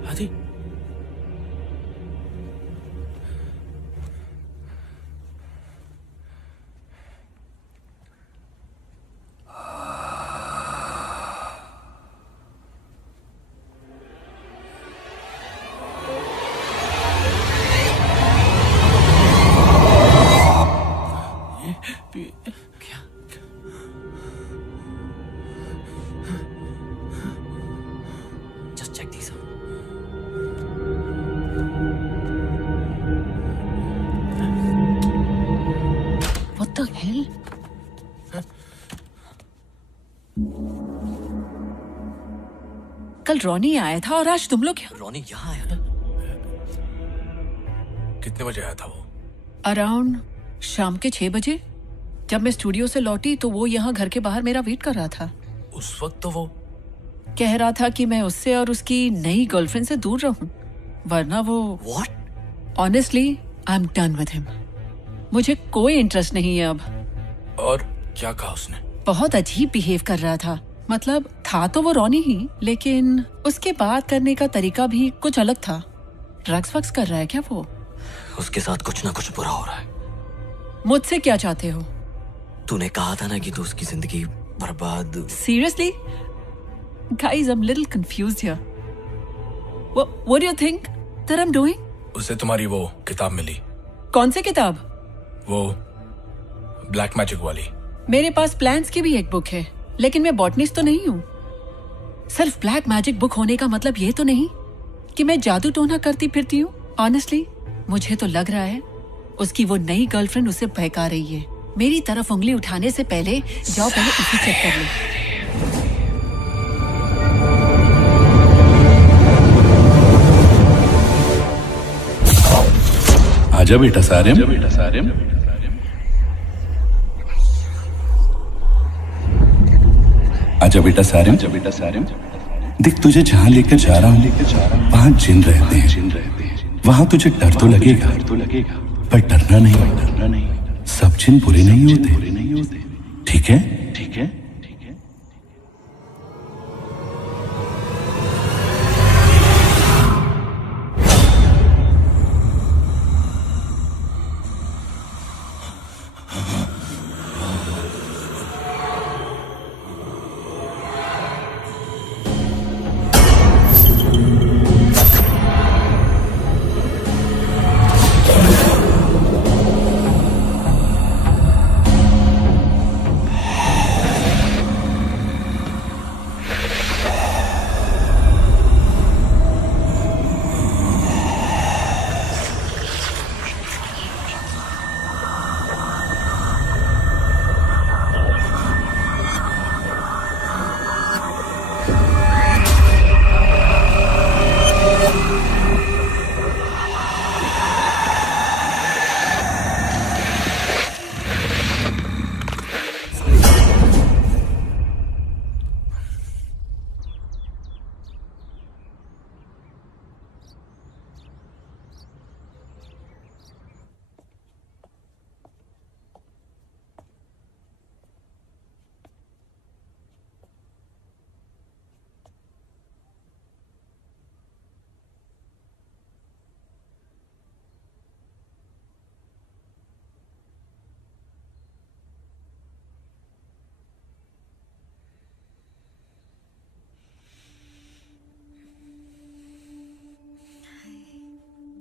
आदि Just check these out. What the hell? कल रॉनी आया था और आज तुम लोग क्या? रॉनी यहाँ आया था? कितने बजे आया था वो? अराउंड शाम के 6 बजे। जब मैं स्टूडियो से लौटी तो वो यहाँ घर के बाहर मेरा वेट कर रहा था। उस वक्त तो वो कह रहा था कि मैं उससे और उसकी नई गर्लफ्रेंड से दूर रहूं, वरना वो। What? Honestly I am done with him. मुझे कोई इंटरेस्ट नहीं है अब। और क्या कहा उसने? बहुत अजीब बिहेव कर रहा था। मतलब था तो वो रॉनी ही, लेकिन उसके बात करने का तरीका भी कुछ अलग था। ड्रग्स वक्स कर रहा है क्या वो? उसके साथ कुछ ना कुछ बुरा हो रहा है। मुझसे क्या चाहते हो? तूने कहा था ना कि तू उसकी जिंदगी बर्बाद। Seriously? Guys, I'm a little confused here. What do you think that I'm doing? उसे तुम्हारी वो किताब मिली। कौन सी किताब? वो ब्लैक मैजिक वाली। मेरे पास प्लान्स की भी एक बुक है, लेकिन मैं बॉटनिस्ट तो नहीं हूँ। सिर्फ ब्लैक मैजिक बुक होने का मतलब ये तो नहीं कि मैं जादू टोना करती फिरती हूँ। ऑनेस्टली मुझे तो लग रहा है उसकी वो नई गर्लफ्रेंड उसे बहका रही है। मेरी तरफ उंगली उठाने से पहले जाओ पहले उसे चेक कर लो। आजा बेटा सारिम। आजा बेटा सारिम। देख तुझे जहाँ लेकर जा रहा हूँ वहाँ जिन रहते हैं। वहाँ तुझे डर तो लगेगा पर डरना नहीं। सब जिन बुरे नहीं होते, ठीक है?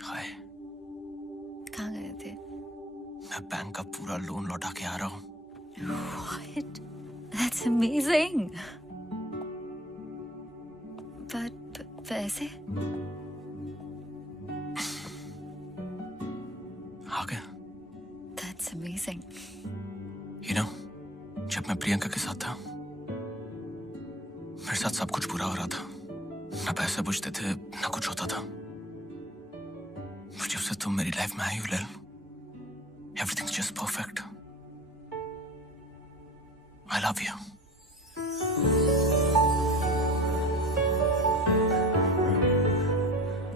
हाय। कहाँ गए थे? मैं बैंक का पूरा लोन लौटा के आ रहा हूँ। What? That's amazing. But पैसे? आ गया। That's amazing. You know, जब मैं प्रियंका के साथ था, मेरे साथ सब कुछ बुरा हो रहा था। ना पैसे बचते थे, ना कुछ होता था। जब से तुम मेरी लाइफ में आई हो लैल, everything's just perfect. I love you.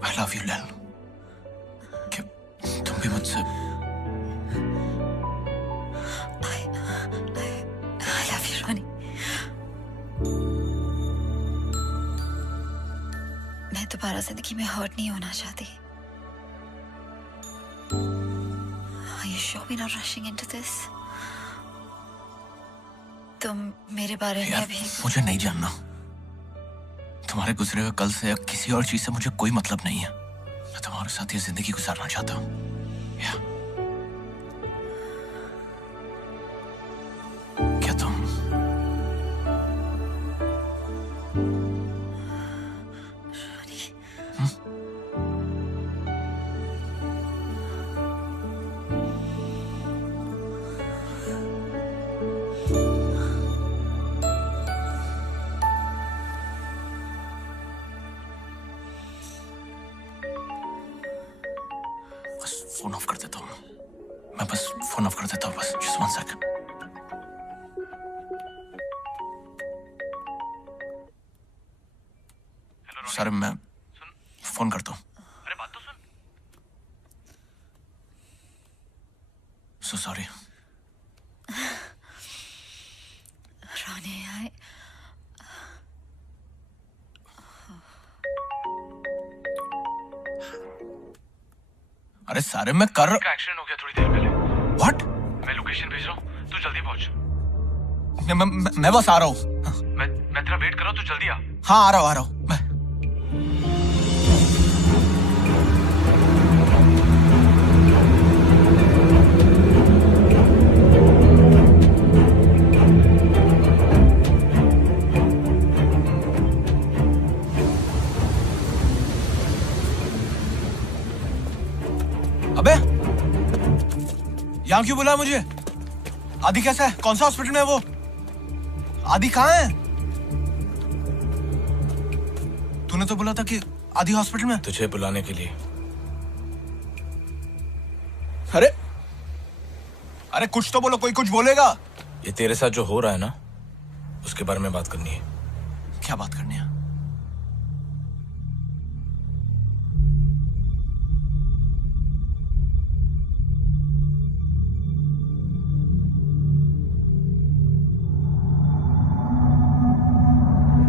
I love you लैल। कि तुम भी मुझसे I love you, Ronnie. मैं दोबारा जिंदगी में हर्ट नहीं होना चाहती। Are you sure we're not rushing into this? तुम मेरे बारे में अभी मुझे नहीं जानना। तुम्हारे गुजरे हुए कल से या किसी और चीज से मुझे कोई मतलब नहीं है। मैं तुम्हारे साथ ये जिंदगी गुजारना चाहता हूँ। क्या तुम फोन ऑफ कर देता हूँ। मैं बस फोन ऑफ कर देता हूँ, बस जस्ट 1 सेकंड। सर मैं फोन करता हूँ। अरे बात तो सुन। So sorry. Ronnie, अरे सारे मैं कर का एक्सीडेंट हो गया थोड़ी देर पहले। What? मैं लोकेशन भेज रहा हूँ, तू जल्दी पहुंच। मैं बस आ रहा हूँ। मैं तेरा वेट कर रहा हूँ, तू जल्दी आ। हाँ आ रहा हूँ मैं। अबे यहाँ क्यों बुलाया मुझे? आदि कैसा है? कौन सा हॉस्पिटल में है वो? आदि कहाँ है? तूने तो बोला था कि आदि हॉस्पिटल में। तुझे बुलाने के लिए। अरे अरे कुछ तो बोलो, कोई कुछ बोलेगा। ये तेरे साथ जो हो रहा है ना, उसके बारे में बात करनी है। क्या बात करनी है?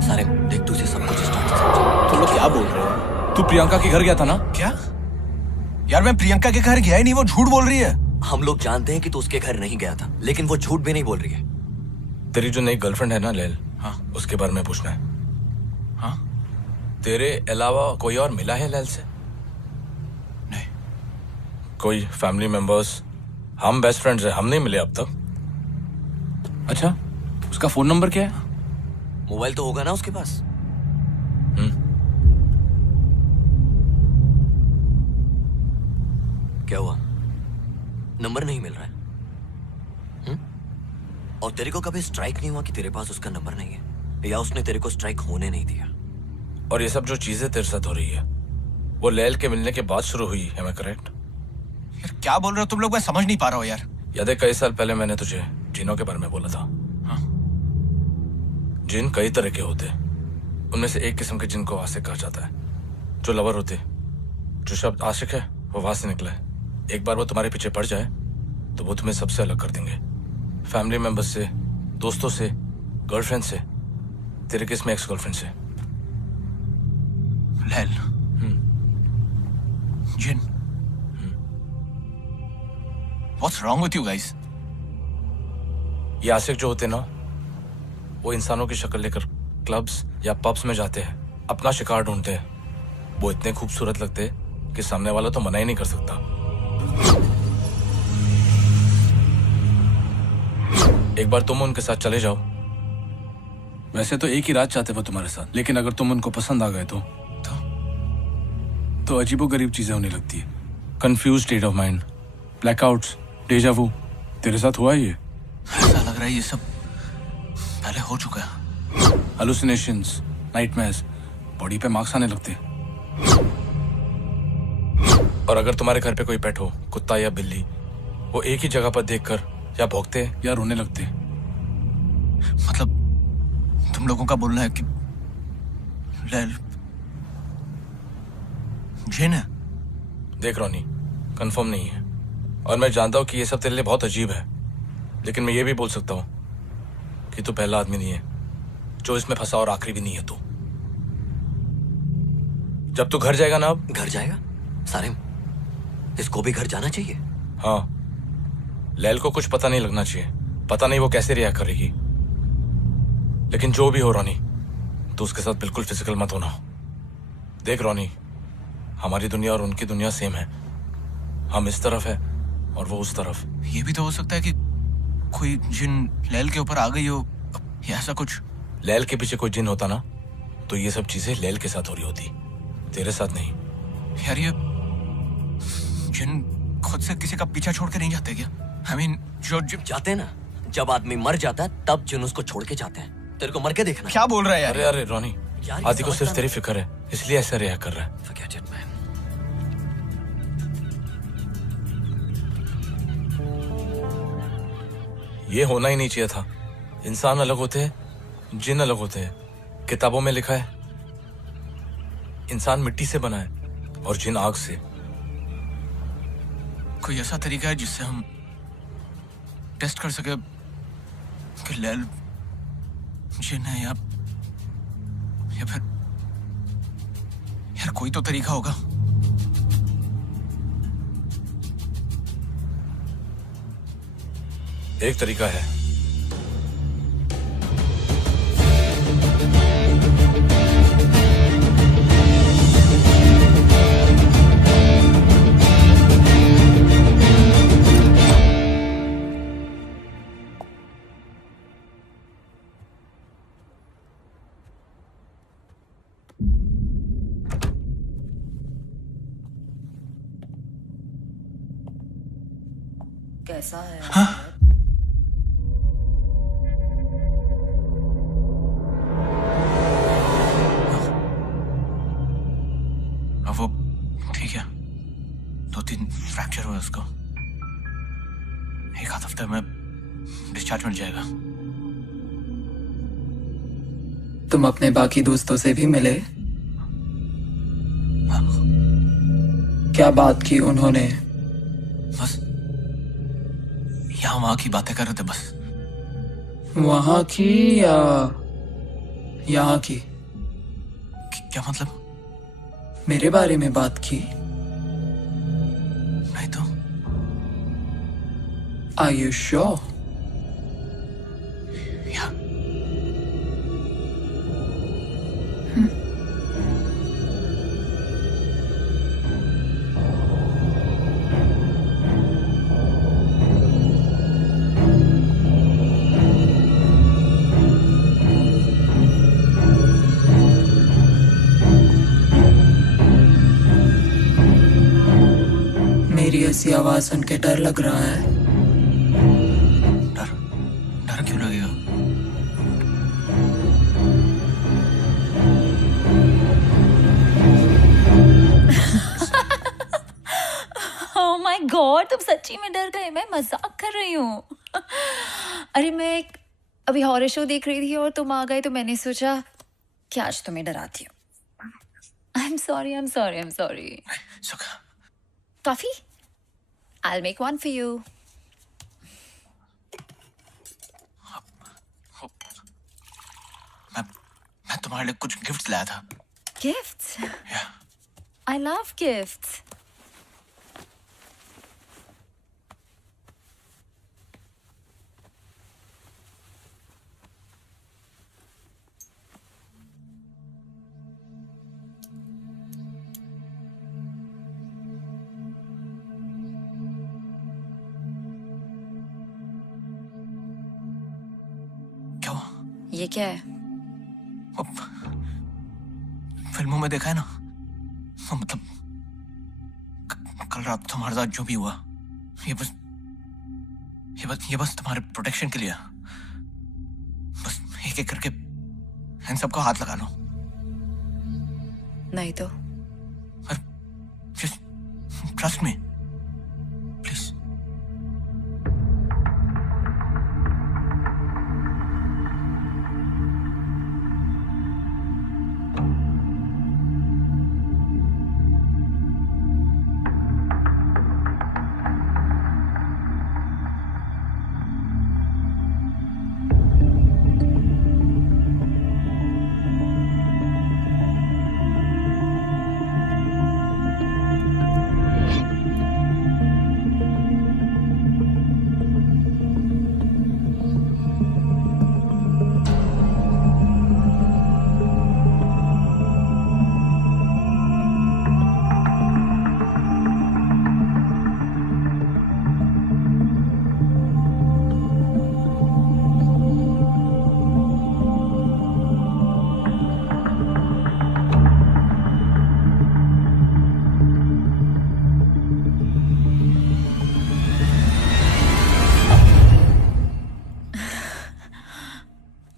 सारे देख तुझे सब कुछ तुम लोग क्या बोल रहे हो? तू प्रियंका के घर गया था ना? क्या? यार मैं प्रियंका के घर गया ही नहीं, वो झूठ बोल रही है। हम लोग जानते हैं कि तू उसके घर नहीं गया था, लेकिन वो झूठ भी नहीं बोल रही है। तेरी जो नई गर्लफ्रेंड है ना लैल, हाँ, उसके बारे में पूछना है। हाँ? तेरे अलावा कोई और मिला है लैल से? नहीं। कोई फैमिली मेंबर्स? हम बेस्ट फ्रेंड्स हैं, हम नहीं मिले अब तक। अच्छा, उसका फोन नंबर क्या है? मोबाइल तो होगा ना उसके पास? क्या हुआ? नंबर नहीं मिल रहा है? और तेरे को कभी स्ट्राइक नहीं हुआ कि तेरे पास उसका नंबर नहीं है, या उसने तेरे को स्ट्राइक होने नहीं दिया? और ये सब जो चीजें तेरे साथ हो रही है, वो लैल के मिलने के बाद शुरू हुई है, मैं करेक्ट? यार क्या बोल रहे हो तुम लोग? मैं समझ नहीं पा रहा हूँ यार। याद है कई साल पहले मैंने तुझे जिनों के बारे में बोला था? हाँ। जिन कई तरह के होते, उनमें से एक किस्म के जिन को आशिक कहा जाता है, जो लवर होते। जो शब्द आशिक है वो वहां से निकला है। एक बार वो तुम्हारे पीछे पड़ जाए तो वो तुम्हें सबसे अलग कर देंगे, फैमिली मेंबर्स से, दोस्तों से, गर्लफ्रेंड से। तेरे केस में एक्स गर्लफ्रेंड से। लैल, जिन, What's wrong with you guys? ये आशिक जो होते ना, वो इंसानों की शक्ल लेकर क्लब्स या पब्स में जाते हैं, अपना शिकार ढूंढते हैं। वो इतने खूबसूरत लगते हैं कि सामने वाला तो मना ही नहीं कर सकता। एक बार तुम उनके साथ चले जाओ। वैसे तो एक ही रात चाहते वो तुम्हारे साथ, लेकिन अगर तुम उनको पसंद आ गए तो अजीबोगरीब चीजें होने लगती है। Confuse state of mind, blackouts, deja vu. तेरे साथ हुआ है ये? ऐसा लग रहा है ये सब पहले हो चुका है। हालुसिनेशंस, नाइटमेयर्स, बॉडी पे मार्क्स आने लगते। और अगर तुम्हारे घर पे कोई पेट हो, कुत्ता या बिल्ली, वो एक ही जगह पर देखकर या भौंकते या रोने लगते। मतलब तुम लोगों का बोलना है कि लैल जिन है? देख रोनी, कंफर्म नहीं है और मैं जानता हूं कि ये सब तेरे लिए बहुत अजीब है, लेकिन मैं ये भी बोल सकता हूं कि तू पहला आदमी नहीं है जो इसमें फंसा और आखिरी भी नहीं है तू। जब तू घर जाएगा ना, अब घर जाएगा? सारिम, इसको भी घर जाना चाहिए। हाँ, लैल को कुछ पता नहीं लगना चाहिए। पता नहीं वो कैसे रिएक्ट करेगी, लेकिन जो भी हो रोनी, तो उसके साथ बिल्कुल फिजिकल मत होना। देख रोनी, हमारी दुनिया और उनकी दुनिया सेम है। हम इस तरफ है और वो उस तरफ। ये भी तो हो सकता है कि कोई जिन लैल के ऊपर आ गई हो या ऐसा कुछ। लैल के पीछे कोई जिन होता ना, तो ये सब चीजें लैल के साथ हो रही होती, तेरे साथ नहीं। यार ये जिन खुद से किसी का पीछा छोड़ के नहीं जाते क्या? I mean, जो जाते ना, जब आदमी मर जाता है तब जिन उसको छोड़ के जाते हैं। तेरे को मर के देखना। क्या बोल रहा है यार? अरे अरे रोनी, आदि को सिर्फ तेरी फिक्र है, इसलिए ऐसा रिएक्ट कर रहा है। Forget it, man. ये होना ही नहीं चाहिए था। इंसान अलग होते हैं, जिन अलग होते हैं। किताबों में लिखा है इंसान मिट्टी से बना है और जिन आग से। कोई ऐसा तरीका है जिससे हम टेस्ट कर सके कि लैल जिन है या फिर यार कोई तो तरीका होगा। एक तरीका है। कैसा है? अब वो ठीक है, 2-3 फ्रैक्चर हुआ उसको। एक आध हफ्ते में डिस्चार्ज मिल जाएगा। तुम अपने बाकी दोस्तों से भी मिले? क्या बात की उन्होंने? बस यहाँ वहां की बातें कर रहे थे बस। वहां की या यहाँ की? क्या मतलब? मेरे बारे में बात की? नहीं तो। Are you sure? Yeah. मेरी ऐसी आवाज सुन के डर लग रहा है। डर क्यों लगेगा? Oh my God, तुम सच्ची में डर गए? मैं मजाक कर रही हूँ। अरे मैं अभी हॉरर शो देख रही थी और तुम आ गए तो मैंने सोचा कि आज तुम्हें डराती हूँ। I'm sorry. Coffee? I'll make one for you. मैं तुम्हारे लिए कुछ गिफ्ट्स लाया था। Gifts? Yeah. I love gifts. ये क्या है? फिल्मों में देखा है ना, मतलब कल रात तुम्हारे साथ जो भी हुआ, ये बस तुम्हारे प्रोटेक्शन के लिए। बस एक एक करके इन सबको हाथ लगा लो। नहीं तो जस्ट ट्रस्ट मी प्लीज।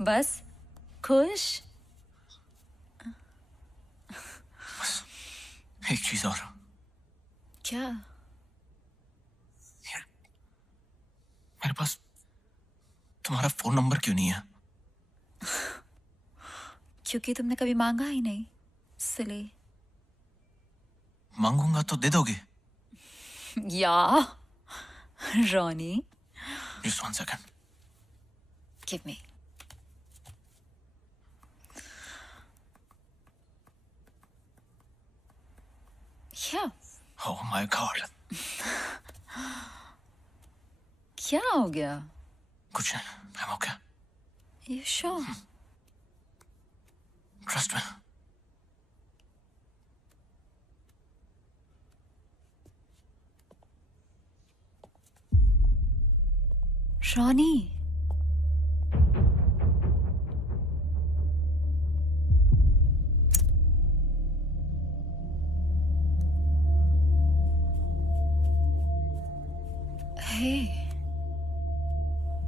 बस खुश? एक चीज और। क्या? मेरे पास तुम्हारा फोन नंबर क्यों नहीं है? क्योंकि तुमने कभी मांगा ही नहीं, इसलिए। मांगूंगा तो दे दोगे? या Ronnie, just 1 second. Give me. क्या? Oh my God। क्या हो गया? कुछ नहीं, I'm okay। You sure? Trust me। Ronnie, hey,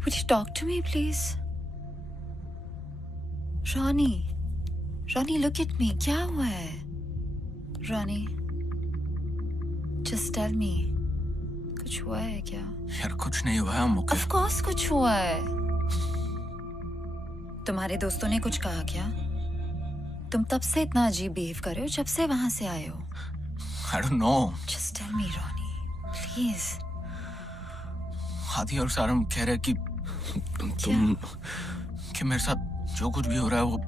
would you talk to me, please? Ronnie, look at me. क्या हुआ है? Ronnie, just tell me. कुछ हुआ है क्या? यार कुछ नहीं हुआ है, I'm okay। Of course कुछ हुआ है। तुम्हारे दोस्तों ने कुछ कहा क्या? तुम तब से इतना अजीब बिहेव कर रहे हो जब से वहां से आए हो। I don't know। Just tell me, Ronnie, please। आदि और सारम कह रहे कि तुम कि मेरे साथ जो कुछ भी हो रहा है वो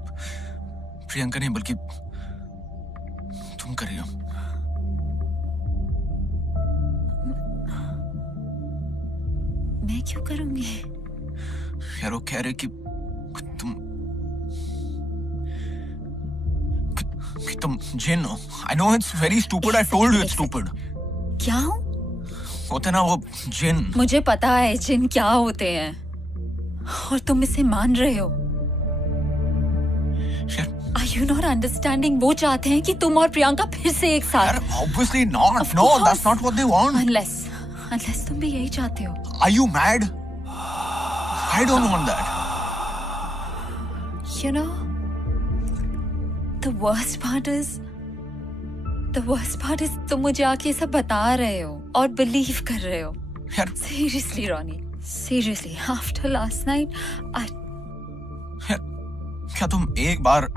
प्रियंका नहीं बल्कि तुम कर रही हो। मैं क्यों करूंगी? यार वो कह रहे कि तुम जिन हो। I know it's very stupid। I told you it's stupid। क्या हूँ? होते ना वो जिन। मुझे पता है जिन क्या होते हैं और तुम इसे मान रहे हो। Are you not understanding? वो चाहते हैं कि तुम और प्रियंका फिर से एक साथ। यार obviously not। No, that's not what they want। Unless तुम भी यही चाहते हो। Are you mad? I don't want that। You know, the worst part is तुम मुझे आके सब बता रहे हो और बिलीव कर रहे हो। Seriously, Ronnie, seriously, after last night, क्या तुम एक बार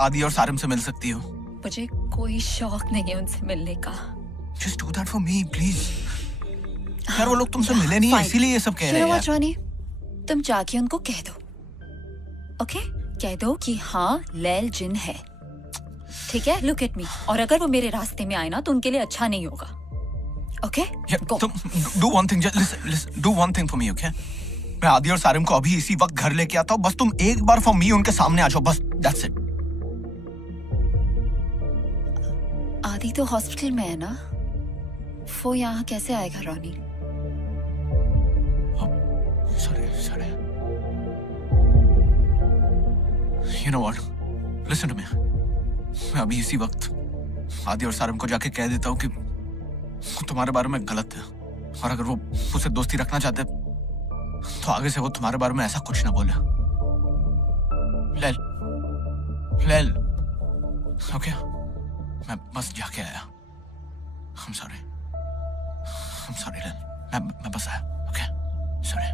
आदि और सारिम से मिल सकती हो? मुझे कोई शौक नहीं है उनसे मिलने का। Just do that for me, please। यार वो लोग तुमसे मिले नहीं है, इसीलिए ये सब कह रहे हैं। Ronnie, तुम जाके उनको कह दो, ओके? कह दो कि हाँ लैल जिन है, ठीक है? Look at me। और अगर वो मेरे रास्ते में आए ना तो उनके लिए अच्छा नहीं होगा, ओके? तुम do one thing, listen, do one thing for me, okay? मैं आदि और सारिम को अभी इसी वक्त घर लेके आता हूँ, बस तुम एक बार for me उनके सामने आ जाओ, बस that's it। आदि तो हॉस्पिटल में है ना, वो यहाँ कैसे आएगा Ronnie? Sorry। You know what? Listen to me. मैं अभी इसी वक्त आदि और सारम को जाके कह देता हूँ कि वो तुम्हारे बारे में गलत है, और अगर वो मुझसे दोस्ती रखना चाहते तो आगे से वो तुम्हारे बारे में ऐसा कुछ ना बोले। लेल, ओके? मैं बस जाके आया। I'm sorry, लेल। मैं बस आया, ओके? Sorry.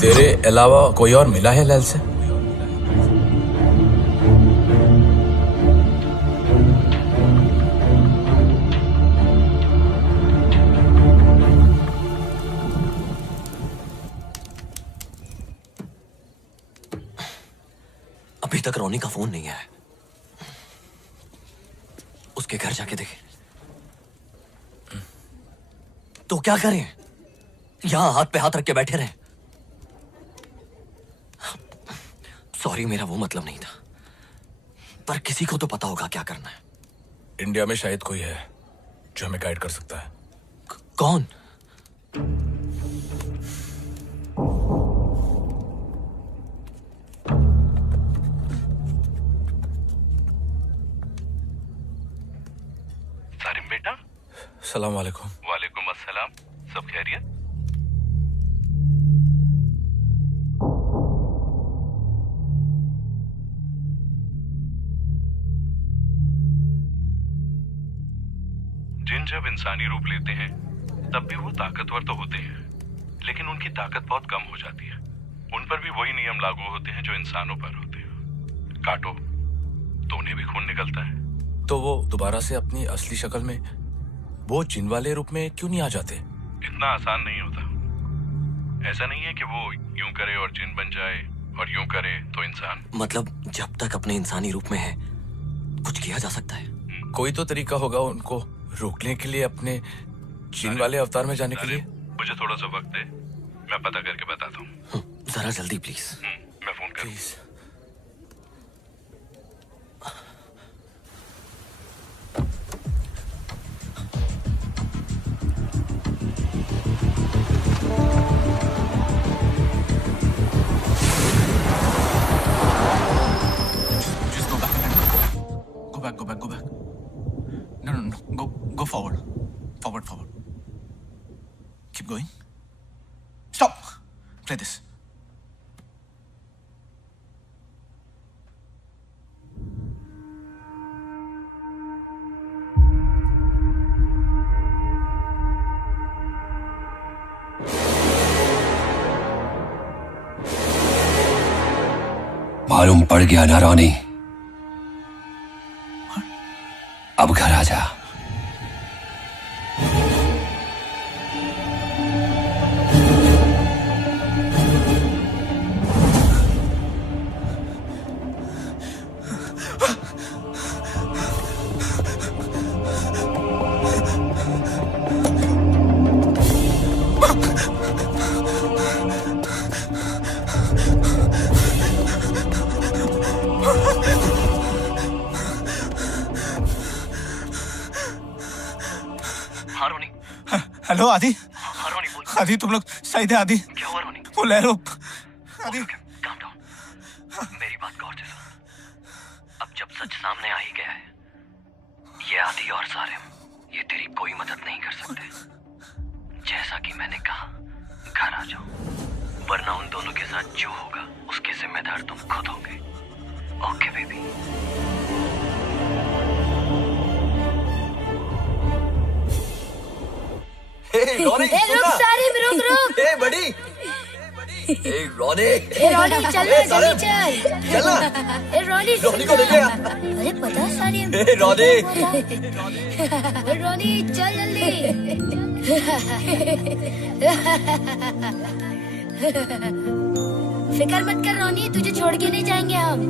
तेरे अलावा कोई और मिला है लैल से? अभी तक रोनी का फोन नहीं आया। उसके घर जाके देखे तो क्या करें? यहां हाथ पे हाथ रख के बैठे रहे? सॉरी, मेरा वो मतलब नहीं था, पर किसी को तो पता होगा क्या करना है। इंडिया में शायद कोई है जो हमें गाइड कर सकता है। कौन? सारिम बेटा। सलाम वालेकुम। वालेकुम अस्सलाम। सब खैरियत? जिन जब इंसानी रूप लेते हैं तब भी वो ताकतवर तो होते हैं, लेकिन उनकी ताकत बहुत कम हो जाती है। उन पर भी वही नियम लागू होते हैं जो इंसानों पर होते हैं। काटो तो उन्हें भी खून निकलता है। तो वो दोबारा से अपनी असली शक्ल में, वो जिन वाले रूप में क्यों नहीं आ जाते? इतना आसान नहीं होता। ऐसा नहीं है कि वो यूं करे और जिन बन जाए और यूं करे तो इंसान। मतलब जब तक अपने इंसानी रूप में है कुछ किया जा सकता है। कोई तो तरीका होगा उनको रोकने के लिए, अपने जिन वाले अवतार में जाने के लिए। मुझे थोड़ा सा वक्त दे, मैं पता करके बताता हूँ। जरा जल्दी प्लीज। मैं फोन कर। Please. Go back. No. Go forward. Forward. Keep going. Stop. Play this. मालूम पड़ गया ना रोनी? अब घर आ जा। हेलो आदि। आदि तुम लोग सही थे? आदि क्या हुआ रोनी? वो ले लो। आदि काम डाउन। मेरी बात गौर से सुन। अब जब सच सामने आ ही गया है, ये आदि और सारिम, ये तेरी कोई मदद नहीं कर सकते। जैसा कि मैंने कहा, घर आ जाओ, वरना उन दोनों के साथ जो होगा उसके जिम्मेदार तुम खुद होगे। Okay baby. रुक सारिम, रुक। बड़ी रोनी ए रोनी चल ना जल्दी चल चलना ए रोनी रोनी को देखेगा अरे पता सारिम ए रोनी ए रोनी चल जल्दी फिक्र मत कर रोनी तुझे छोड़ के नहीं जाएंगे हम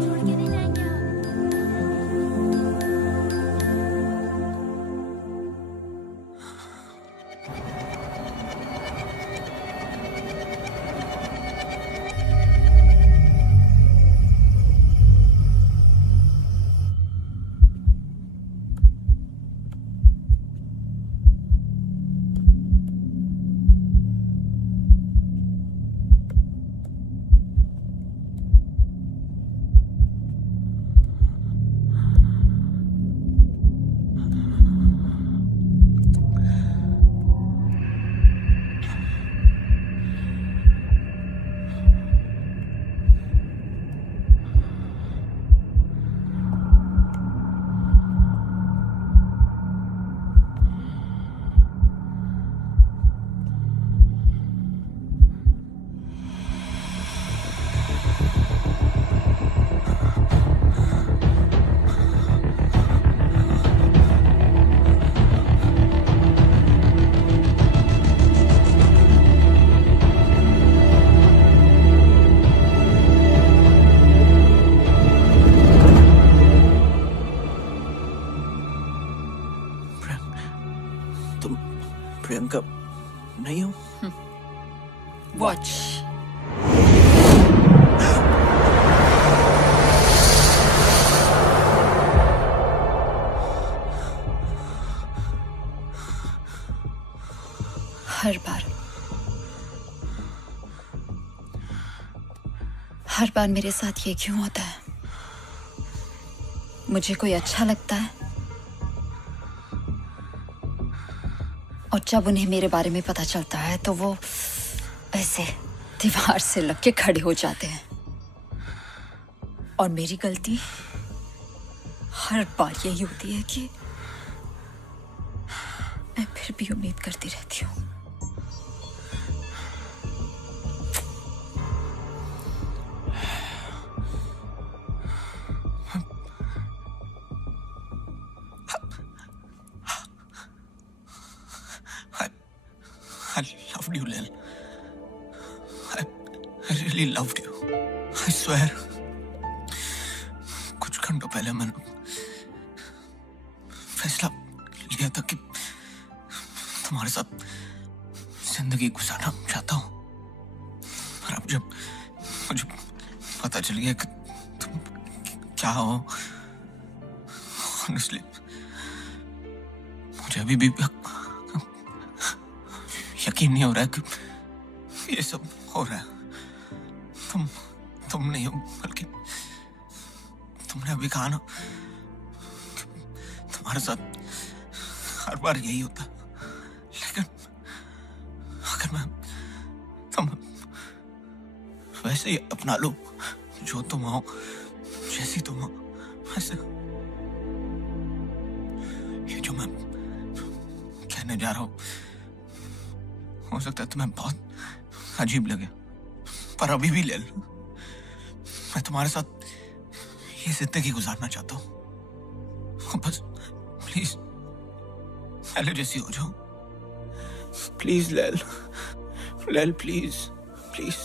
प्रियंका नहीं हो वॉच हर बार मेरे साथ ये क्यों होता है? मुझे कोई अच्छा लगता है और जब उन्हें मेरे बारे में पता चलता है तो वो ऐसे दीवार से लग के खड़े हो जाते हैं। और मेरी गलती हर बार यही होती है कि मैं फिर भी उम्मीद करती रहती हूँ। I loved you, Lil. I really loved you. I swear. कुछ घंटों पहले मैंने फैसला लिया था कि तुम्हारे साथ जिंदगी गुजारना चाहता हूँ। और अब जब मुझे पता चल गया कि तुम क्या हो, honestly, मुझे अभी भी यकीन नहीं हो रहा है कि ये सब हो रहा है। तुम नहीं हो, बल्कि तुमने अभी कहा ना कि तुम्हारे साथ हर बार यही होता। लेकिन अगर मैं तुम वैसे ही अपना लो, जो तुम हो, जैसी तुम हो, वैसे ये जो मैं कहने जा रहा हूँ हो सकता है तुम्हें बहुत अजीब लगे, पर अभी भी ले लो। मैं तुम्हारे साथ ये जिंदगी गुजारना चाहता हूँ। बस प्लीज पहले जैसी हो जाओ। प्लीज लेल, लेल प्लीज प्लीज।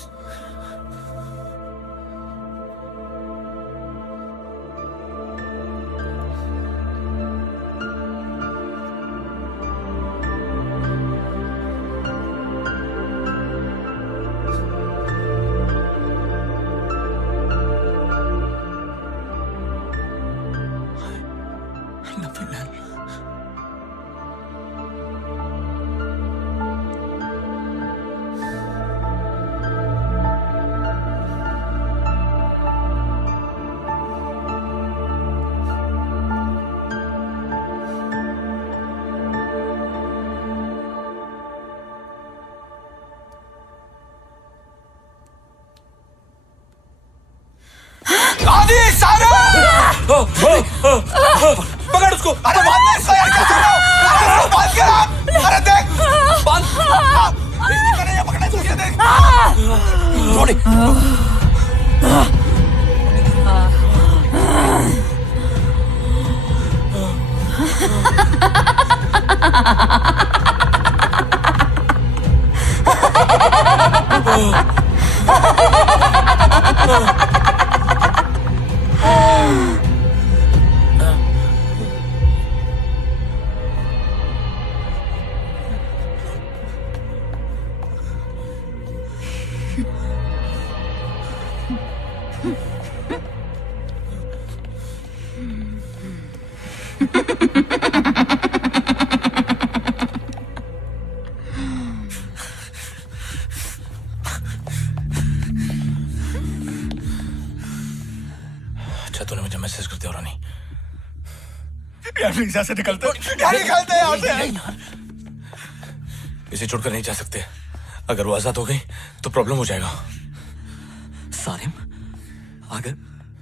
अच्छा तूने मुझे मैसेज कर दिया रानी। यार प्लीज यहाँ से निकलते यहाँ से। इसे छोड़कर नहीं जा सकते। अगर वो आजाद हो गई तो प्रॉब्लम हो जाएगा। सारिम,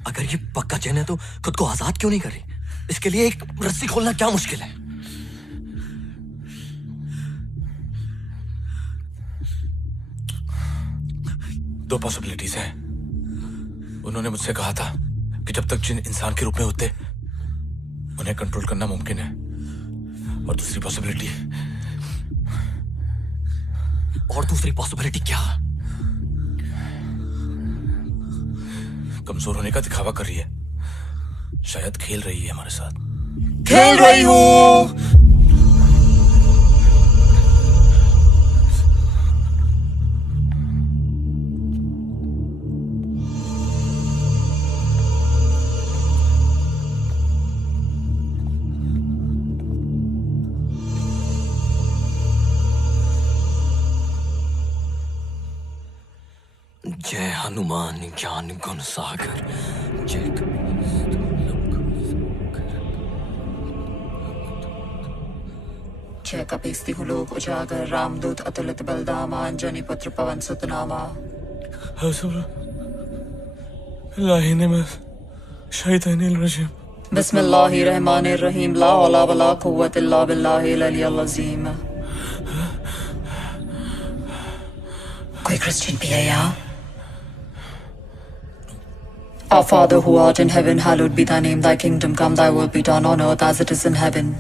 अगर ये पक्का चैन है तो खुद को आजाद क्यों नहीं कर रही? इसके लिए एक रस्सी खोलना क्या मुश्किल है? दो पॉसिबिलिटीज है। उन्होंने मुझसे कहा था कि जब तक जिन इंसान के रूप में होते उन्हें कंट्रोल करना मुमकिन है। और दूसरी पॉसिबिलिटी क्या? कमजोर होने का दिखावा कर रही है। शायद खेल रही है हमारे साथ। खेल रही हूँ। जय हनुमान ज्ञान गुण सागर जय जय कपीस्ति लोक उजागर रामदूत अतुलित बलदामा अंजनी पुत्र पवन सुत नामा। बिस्मिल्लाहिर्रहमानिर्रहीम ला हौला वला कुव्वत इल्ला बिल्लाहिल अलिय्यिल अज़ीम। कोई क्रिश्चियन भी है यहाँ? Our Father who art in heaven, hallowed be thy name, thy kingdom come, thy will be done on earth as it is in heaven.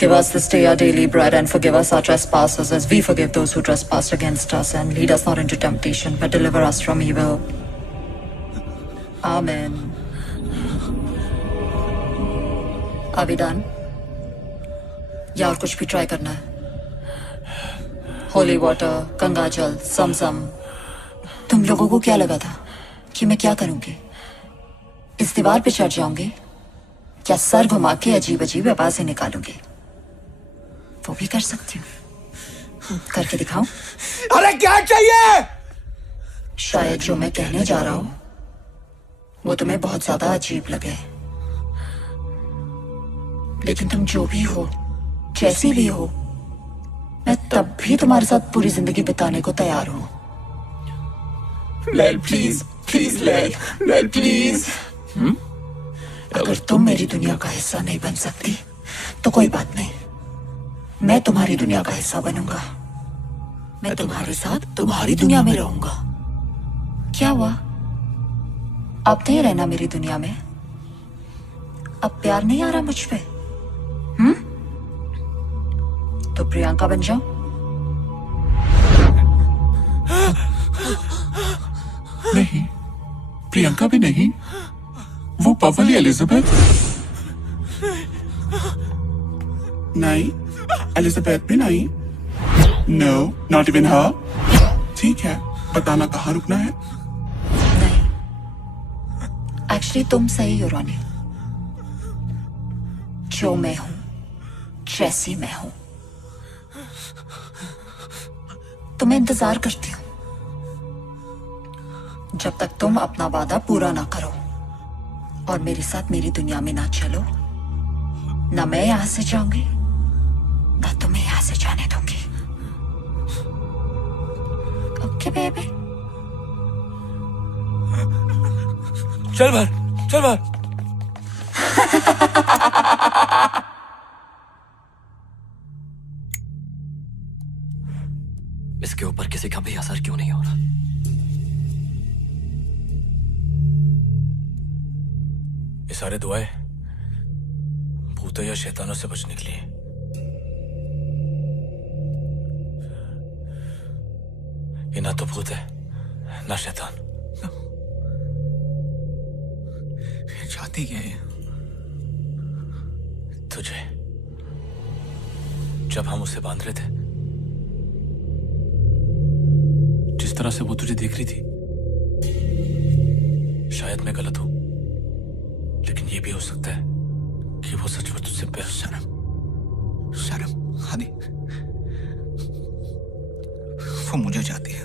Give us this day our daily bread and forgive us our trespasses as we forgive those who trespass against us, and lead us not into temptation but deliver us from evil. Amen. Are we done? या और कुछ भी try करना है? Holy water, Ganga जल, समसम। तुम लोगों को क्या लगा था कि मैं क्या करूंगी? इस दीवार पे चढ़ जाऊंगी या सर घुमा के अजीब अजीब आवाजें निकालूंगी? वो भी कर सकती हूँ। करके दिखाऊं? अरे क्या चाहिए? शायद जो मैं कहने जा रहा हूं वो तुम्हें बहुत ज्यादा अजीब लगे, लेकिन तुम जो भी हो, जैसी भी हो, मैं तब भी तुम्हारे साथ पूरी जिंदगी बिताने को तैयार हूं। लेल प्लीज, प्लीज लेल प्लीज। अगर तुम मेरी दुनिया का हिस्सा नहीं बन सकती तो कोई बात नहीं, मैं तुम्हारी दुनिया का हिस्सा बनूंगा। मैं तुम्हारे साथ तुम्हारी दुनिया में रहूंगा। क्या हुआ? अब नहीं रहना मेरी दुनिया में? अब प्यार नहीं आ रहा मुझ पे? तो प्रियंका बन जाओ। नहीं, प्रियंका भी नहीं, वो पवली एलिजाबेथ। नहीं, एलिजाबेथ भी नहीं। नो, नॉट इवन हर। ठीक है, बताना कहाँ रुकना है? नहीं, एक्चुअली तुम सही हो रोनी। जो मैं हूं, जैसी मैं हूं, तुम्हें इंतजार करती हूं जब तक तुम अपना वादा पूरा ना करो और मेरे साथ मेरी दुनिया में ना चलो। ना मैं यहां से जाऊंगी, ना तुम्हें यहां से जाने दूंगी। Okay baby? चल बाहर। इसके ऊपर किसी का भी असर क्यों नहीं हो रहा? ये सारे दुआएं भूतों या शैतानों से बचने के लिए। ये ना तो भूत है ना शैतान। चाहती क्या है? तुझे। जब हम उसे बांध रहे थे, जिस तरह से वो तुझे देख रही थी, शायद मैं गलत हूं, लेकिन ये भी हो सकता है कि वो सच में तुझसे प्यार। शर्म हादी, वो मुझे चाहती है।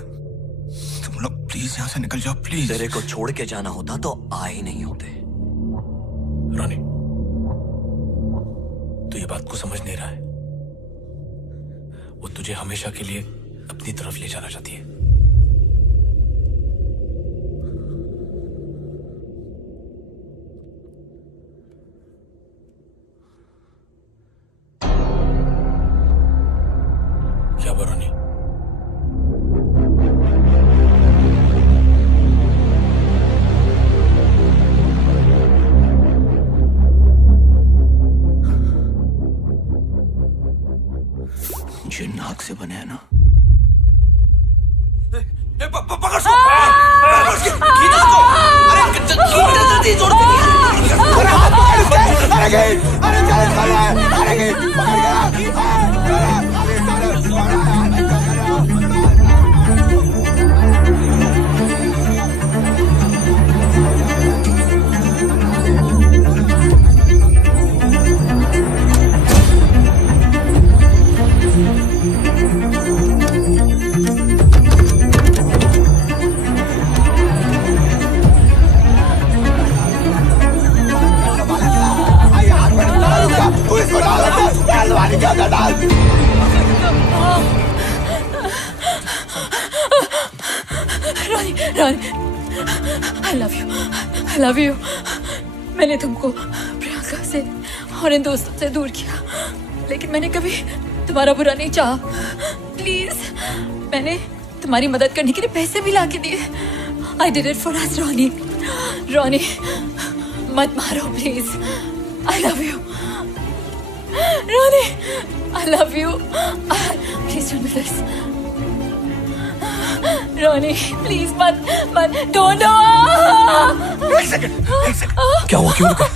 तुम लोग प्लीज यहाँ से निकल जाओ, प्लीज। तेरे को छोड़ के जाना होता तो आ ही नहीं होते। रॉनी, तू ये बात को समझ नहीं रहा है। वो तुझे हमेशा के लिए अपनी तरफ ले जाना चाहती है। क्या बरौनी? जिन नाक से बने हैं ना। पकड़ सो! खींच उसको! अरे जल्दी जोड़ के अरे हाथ पकड़ इसके! अरे गई! अरे चले! अरे गई! पकड़ गया! रानी, I love you. मैंने तुमको प्रियंका से और इन दोस्तों से दूर किया, लेकिन मैंने कभी तुम्हारा बुरा नहीं चाहा। प्लीज, मैंने तुम्हारी मदद करने के लिए पैसे भी ला के दिए। I did it for us, Ronnie. मत मारो please. I love you. Ronnie, I love you. Please don't do this. Ronnie, please मत, don't do. एक सेकंड। क्या हुआ? क्यों रुका?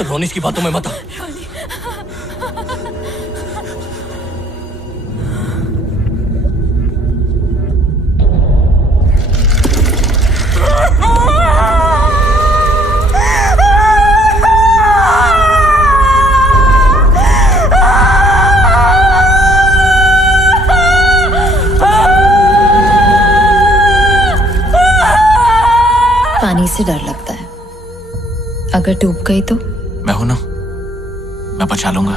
रोनिश की बातों में मत आ। पानी से डर लगता है, अगर डूब गई तो? मैं हूं ना, मैं बचा लूंगा।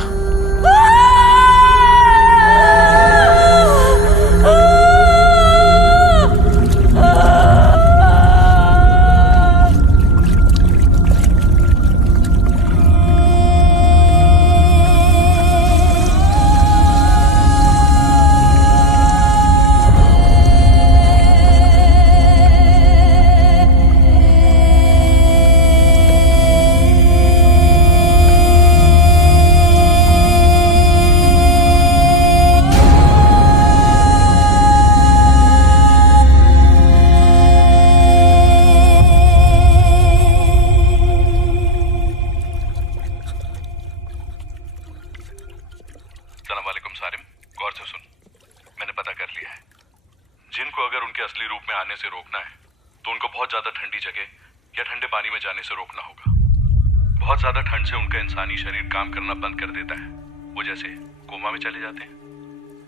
इंसानी शरीर काम करना बंद कर देता है, वो जैसे कोमा में चले जाते हैं,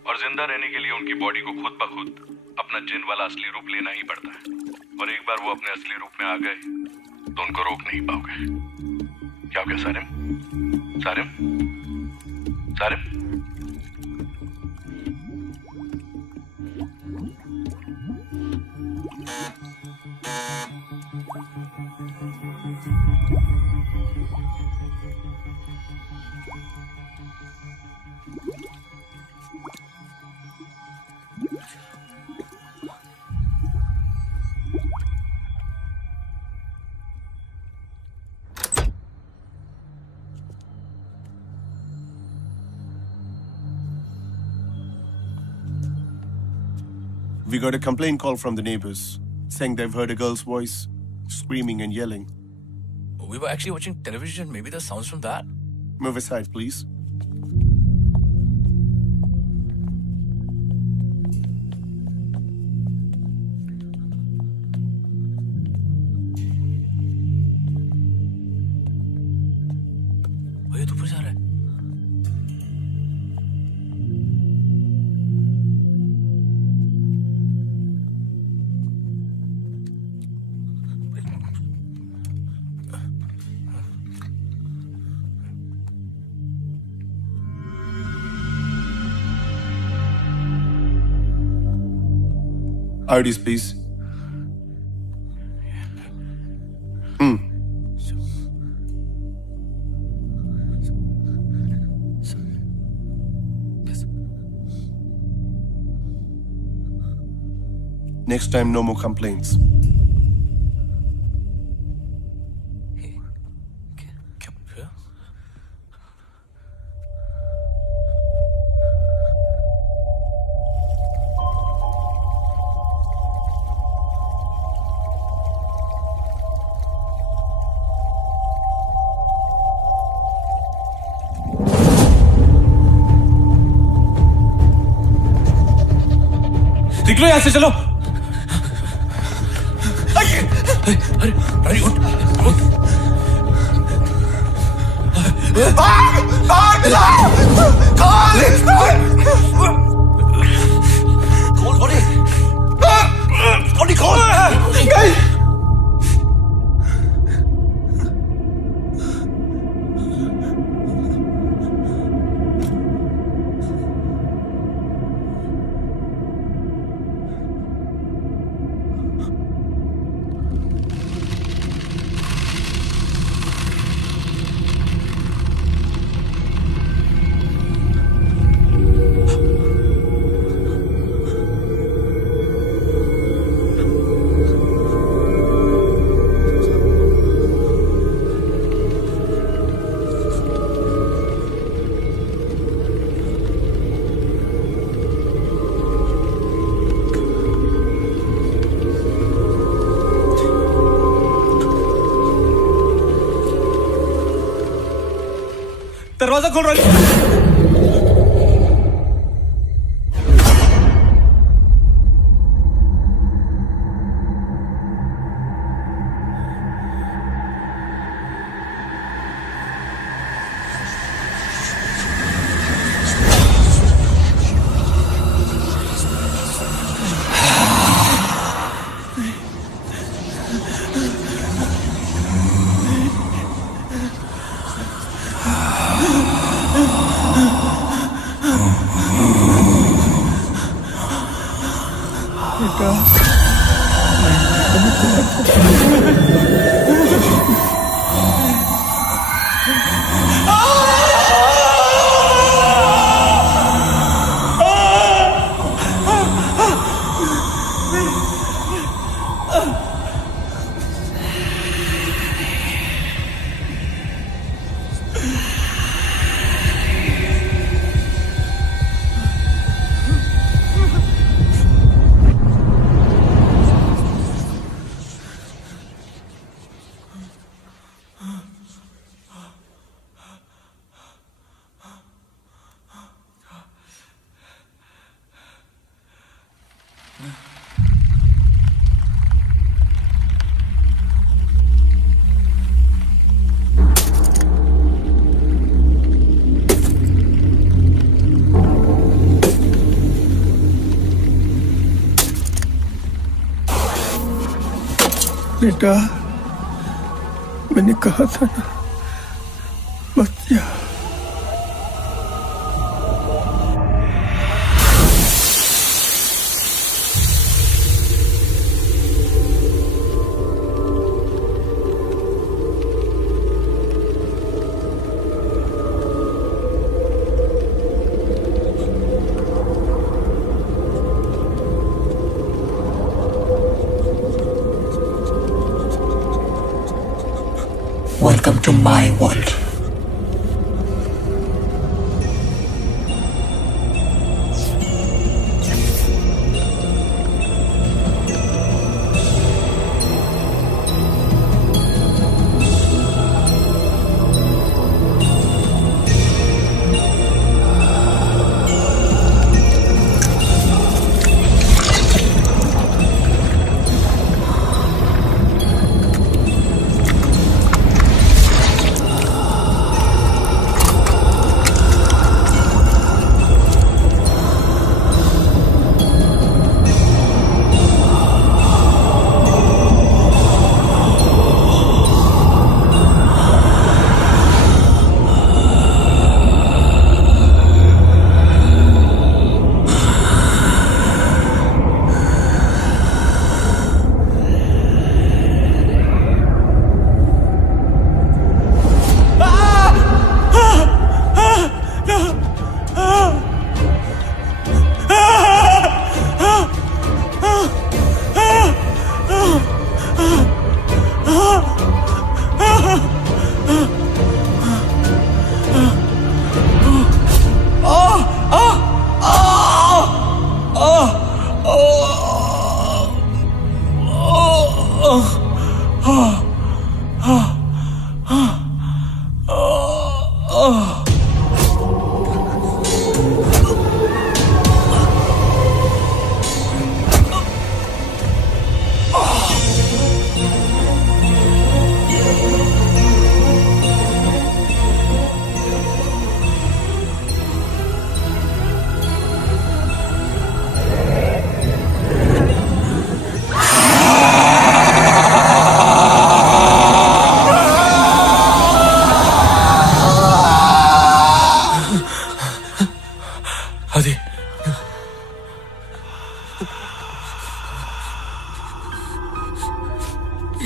और जिंदा रहने के लिए उनकी बॉडी को खुद ब खुद अपना जिन वाला असली रूप लेना ही पड़ता है। और एक बार वो अपने असली रूप में आ गए तो उनको रोक नहीं पाओगे। क्या हो गया Sarim? Sarim? We got a complaint call from the neighbors saying they've heard a girl's voice screaming and yelling. We were actually watching television. Maybe the sounds from that. Move aside, please. भैया तू ऊपर जा रहा है? IDs, please. Next time, no more complaints. निकलो यहाँ से, चलो। अरे उठ, उठ। दरवाजा खोल रहा है। बेटा, मैंने कहा था ना, मत जा। Welcome to my world.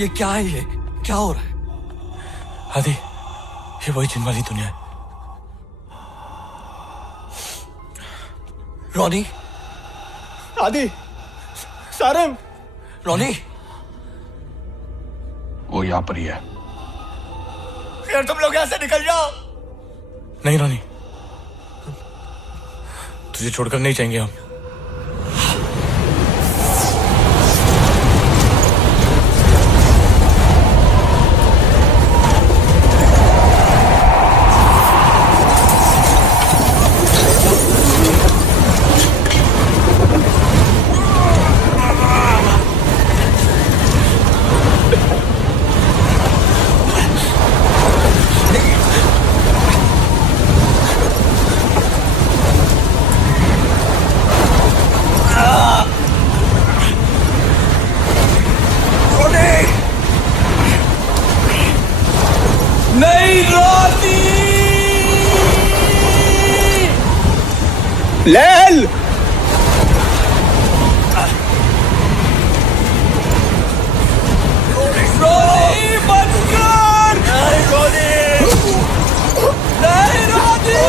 ये क्या है? ये क्या हो रहा है? आदि, ये वही जिन वाली दुनिया है। रोनी, आदि, सारम, रोनी, वो यहाँ पर ही है। यार तुम लोग यहाँ से निकल जाओ। नहीं रोनी, तुझे छोड़कर नहीं जाएंगे हम। लेल रोनी बंद कर। नहीं रोनी, नहीं रोनी।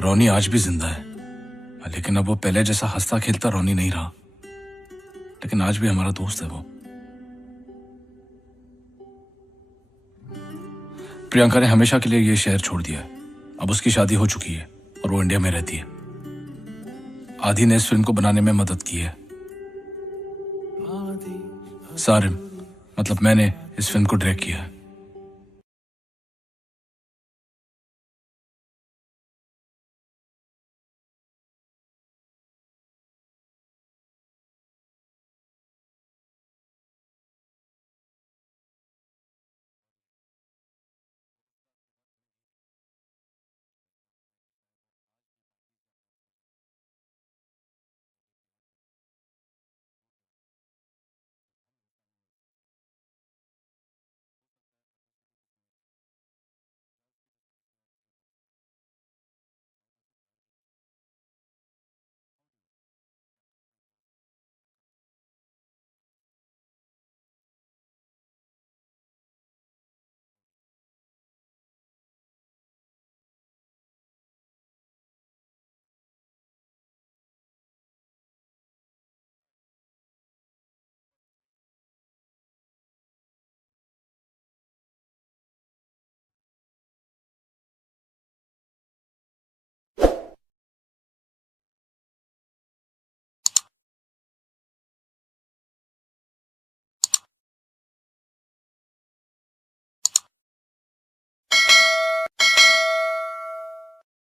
रोनी आज भी जिंदा है, लेकिन अब वो पहले जैसा हंसता खेलता रोनी नहीं रहा। लेकिन आज भी हमारा दोस्त है वो। प्रियंका ने हमेशा के लिए ये शहर छोड़ दिया है। अब उसकी शादी हो चुकी है और वो इंडिया में रहती है। आदि ने इस फिल्म को बनाने में मदद की है। सारिम, मतलब मैंने इस फिल्म को डायरेक्ट किया है।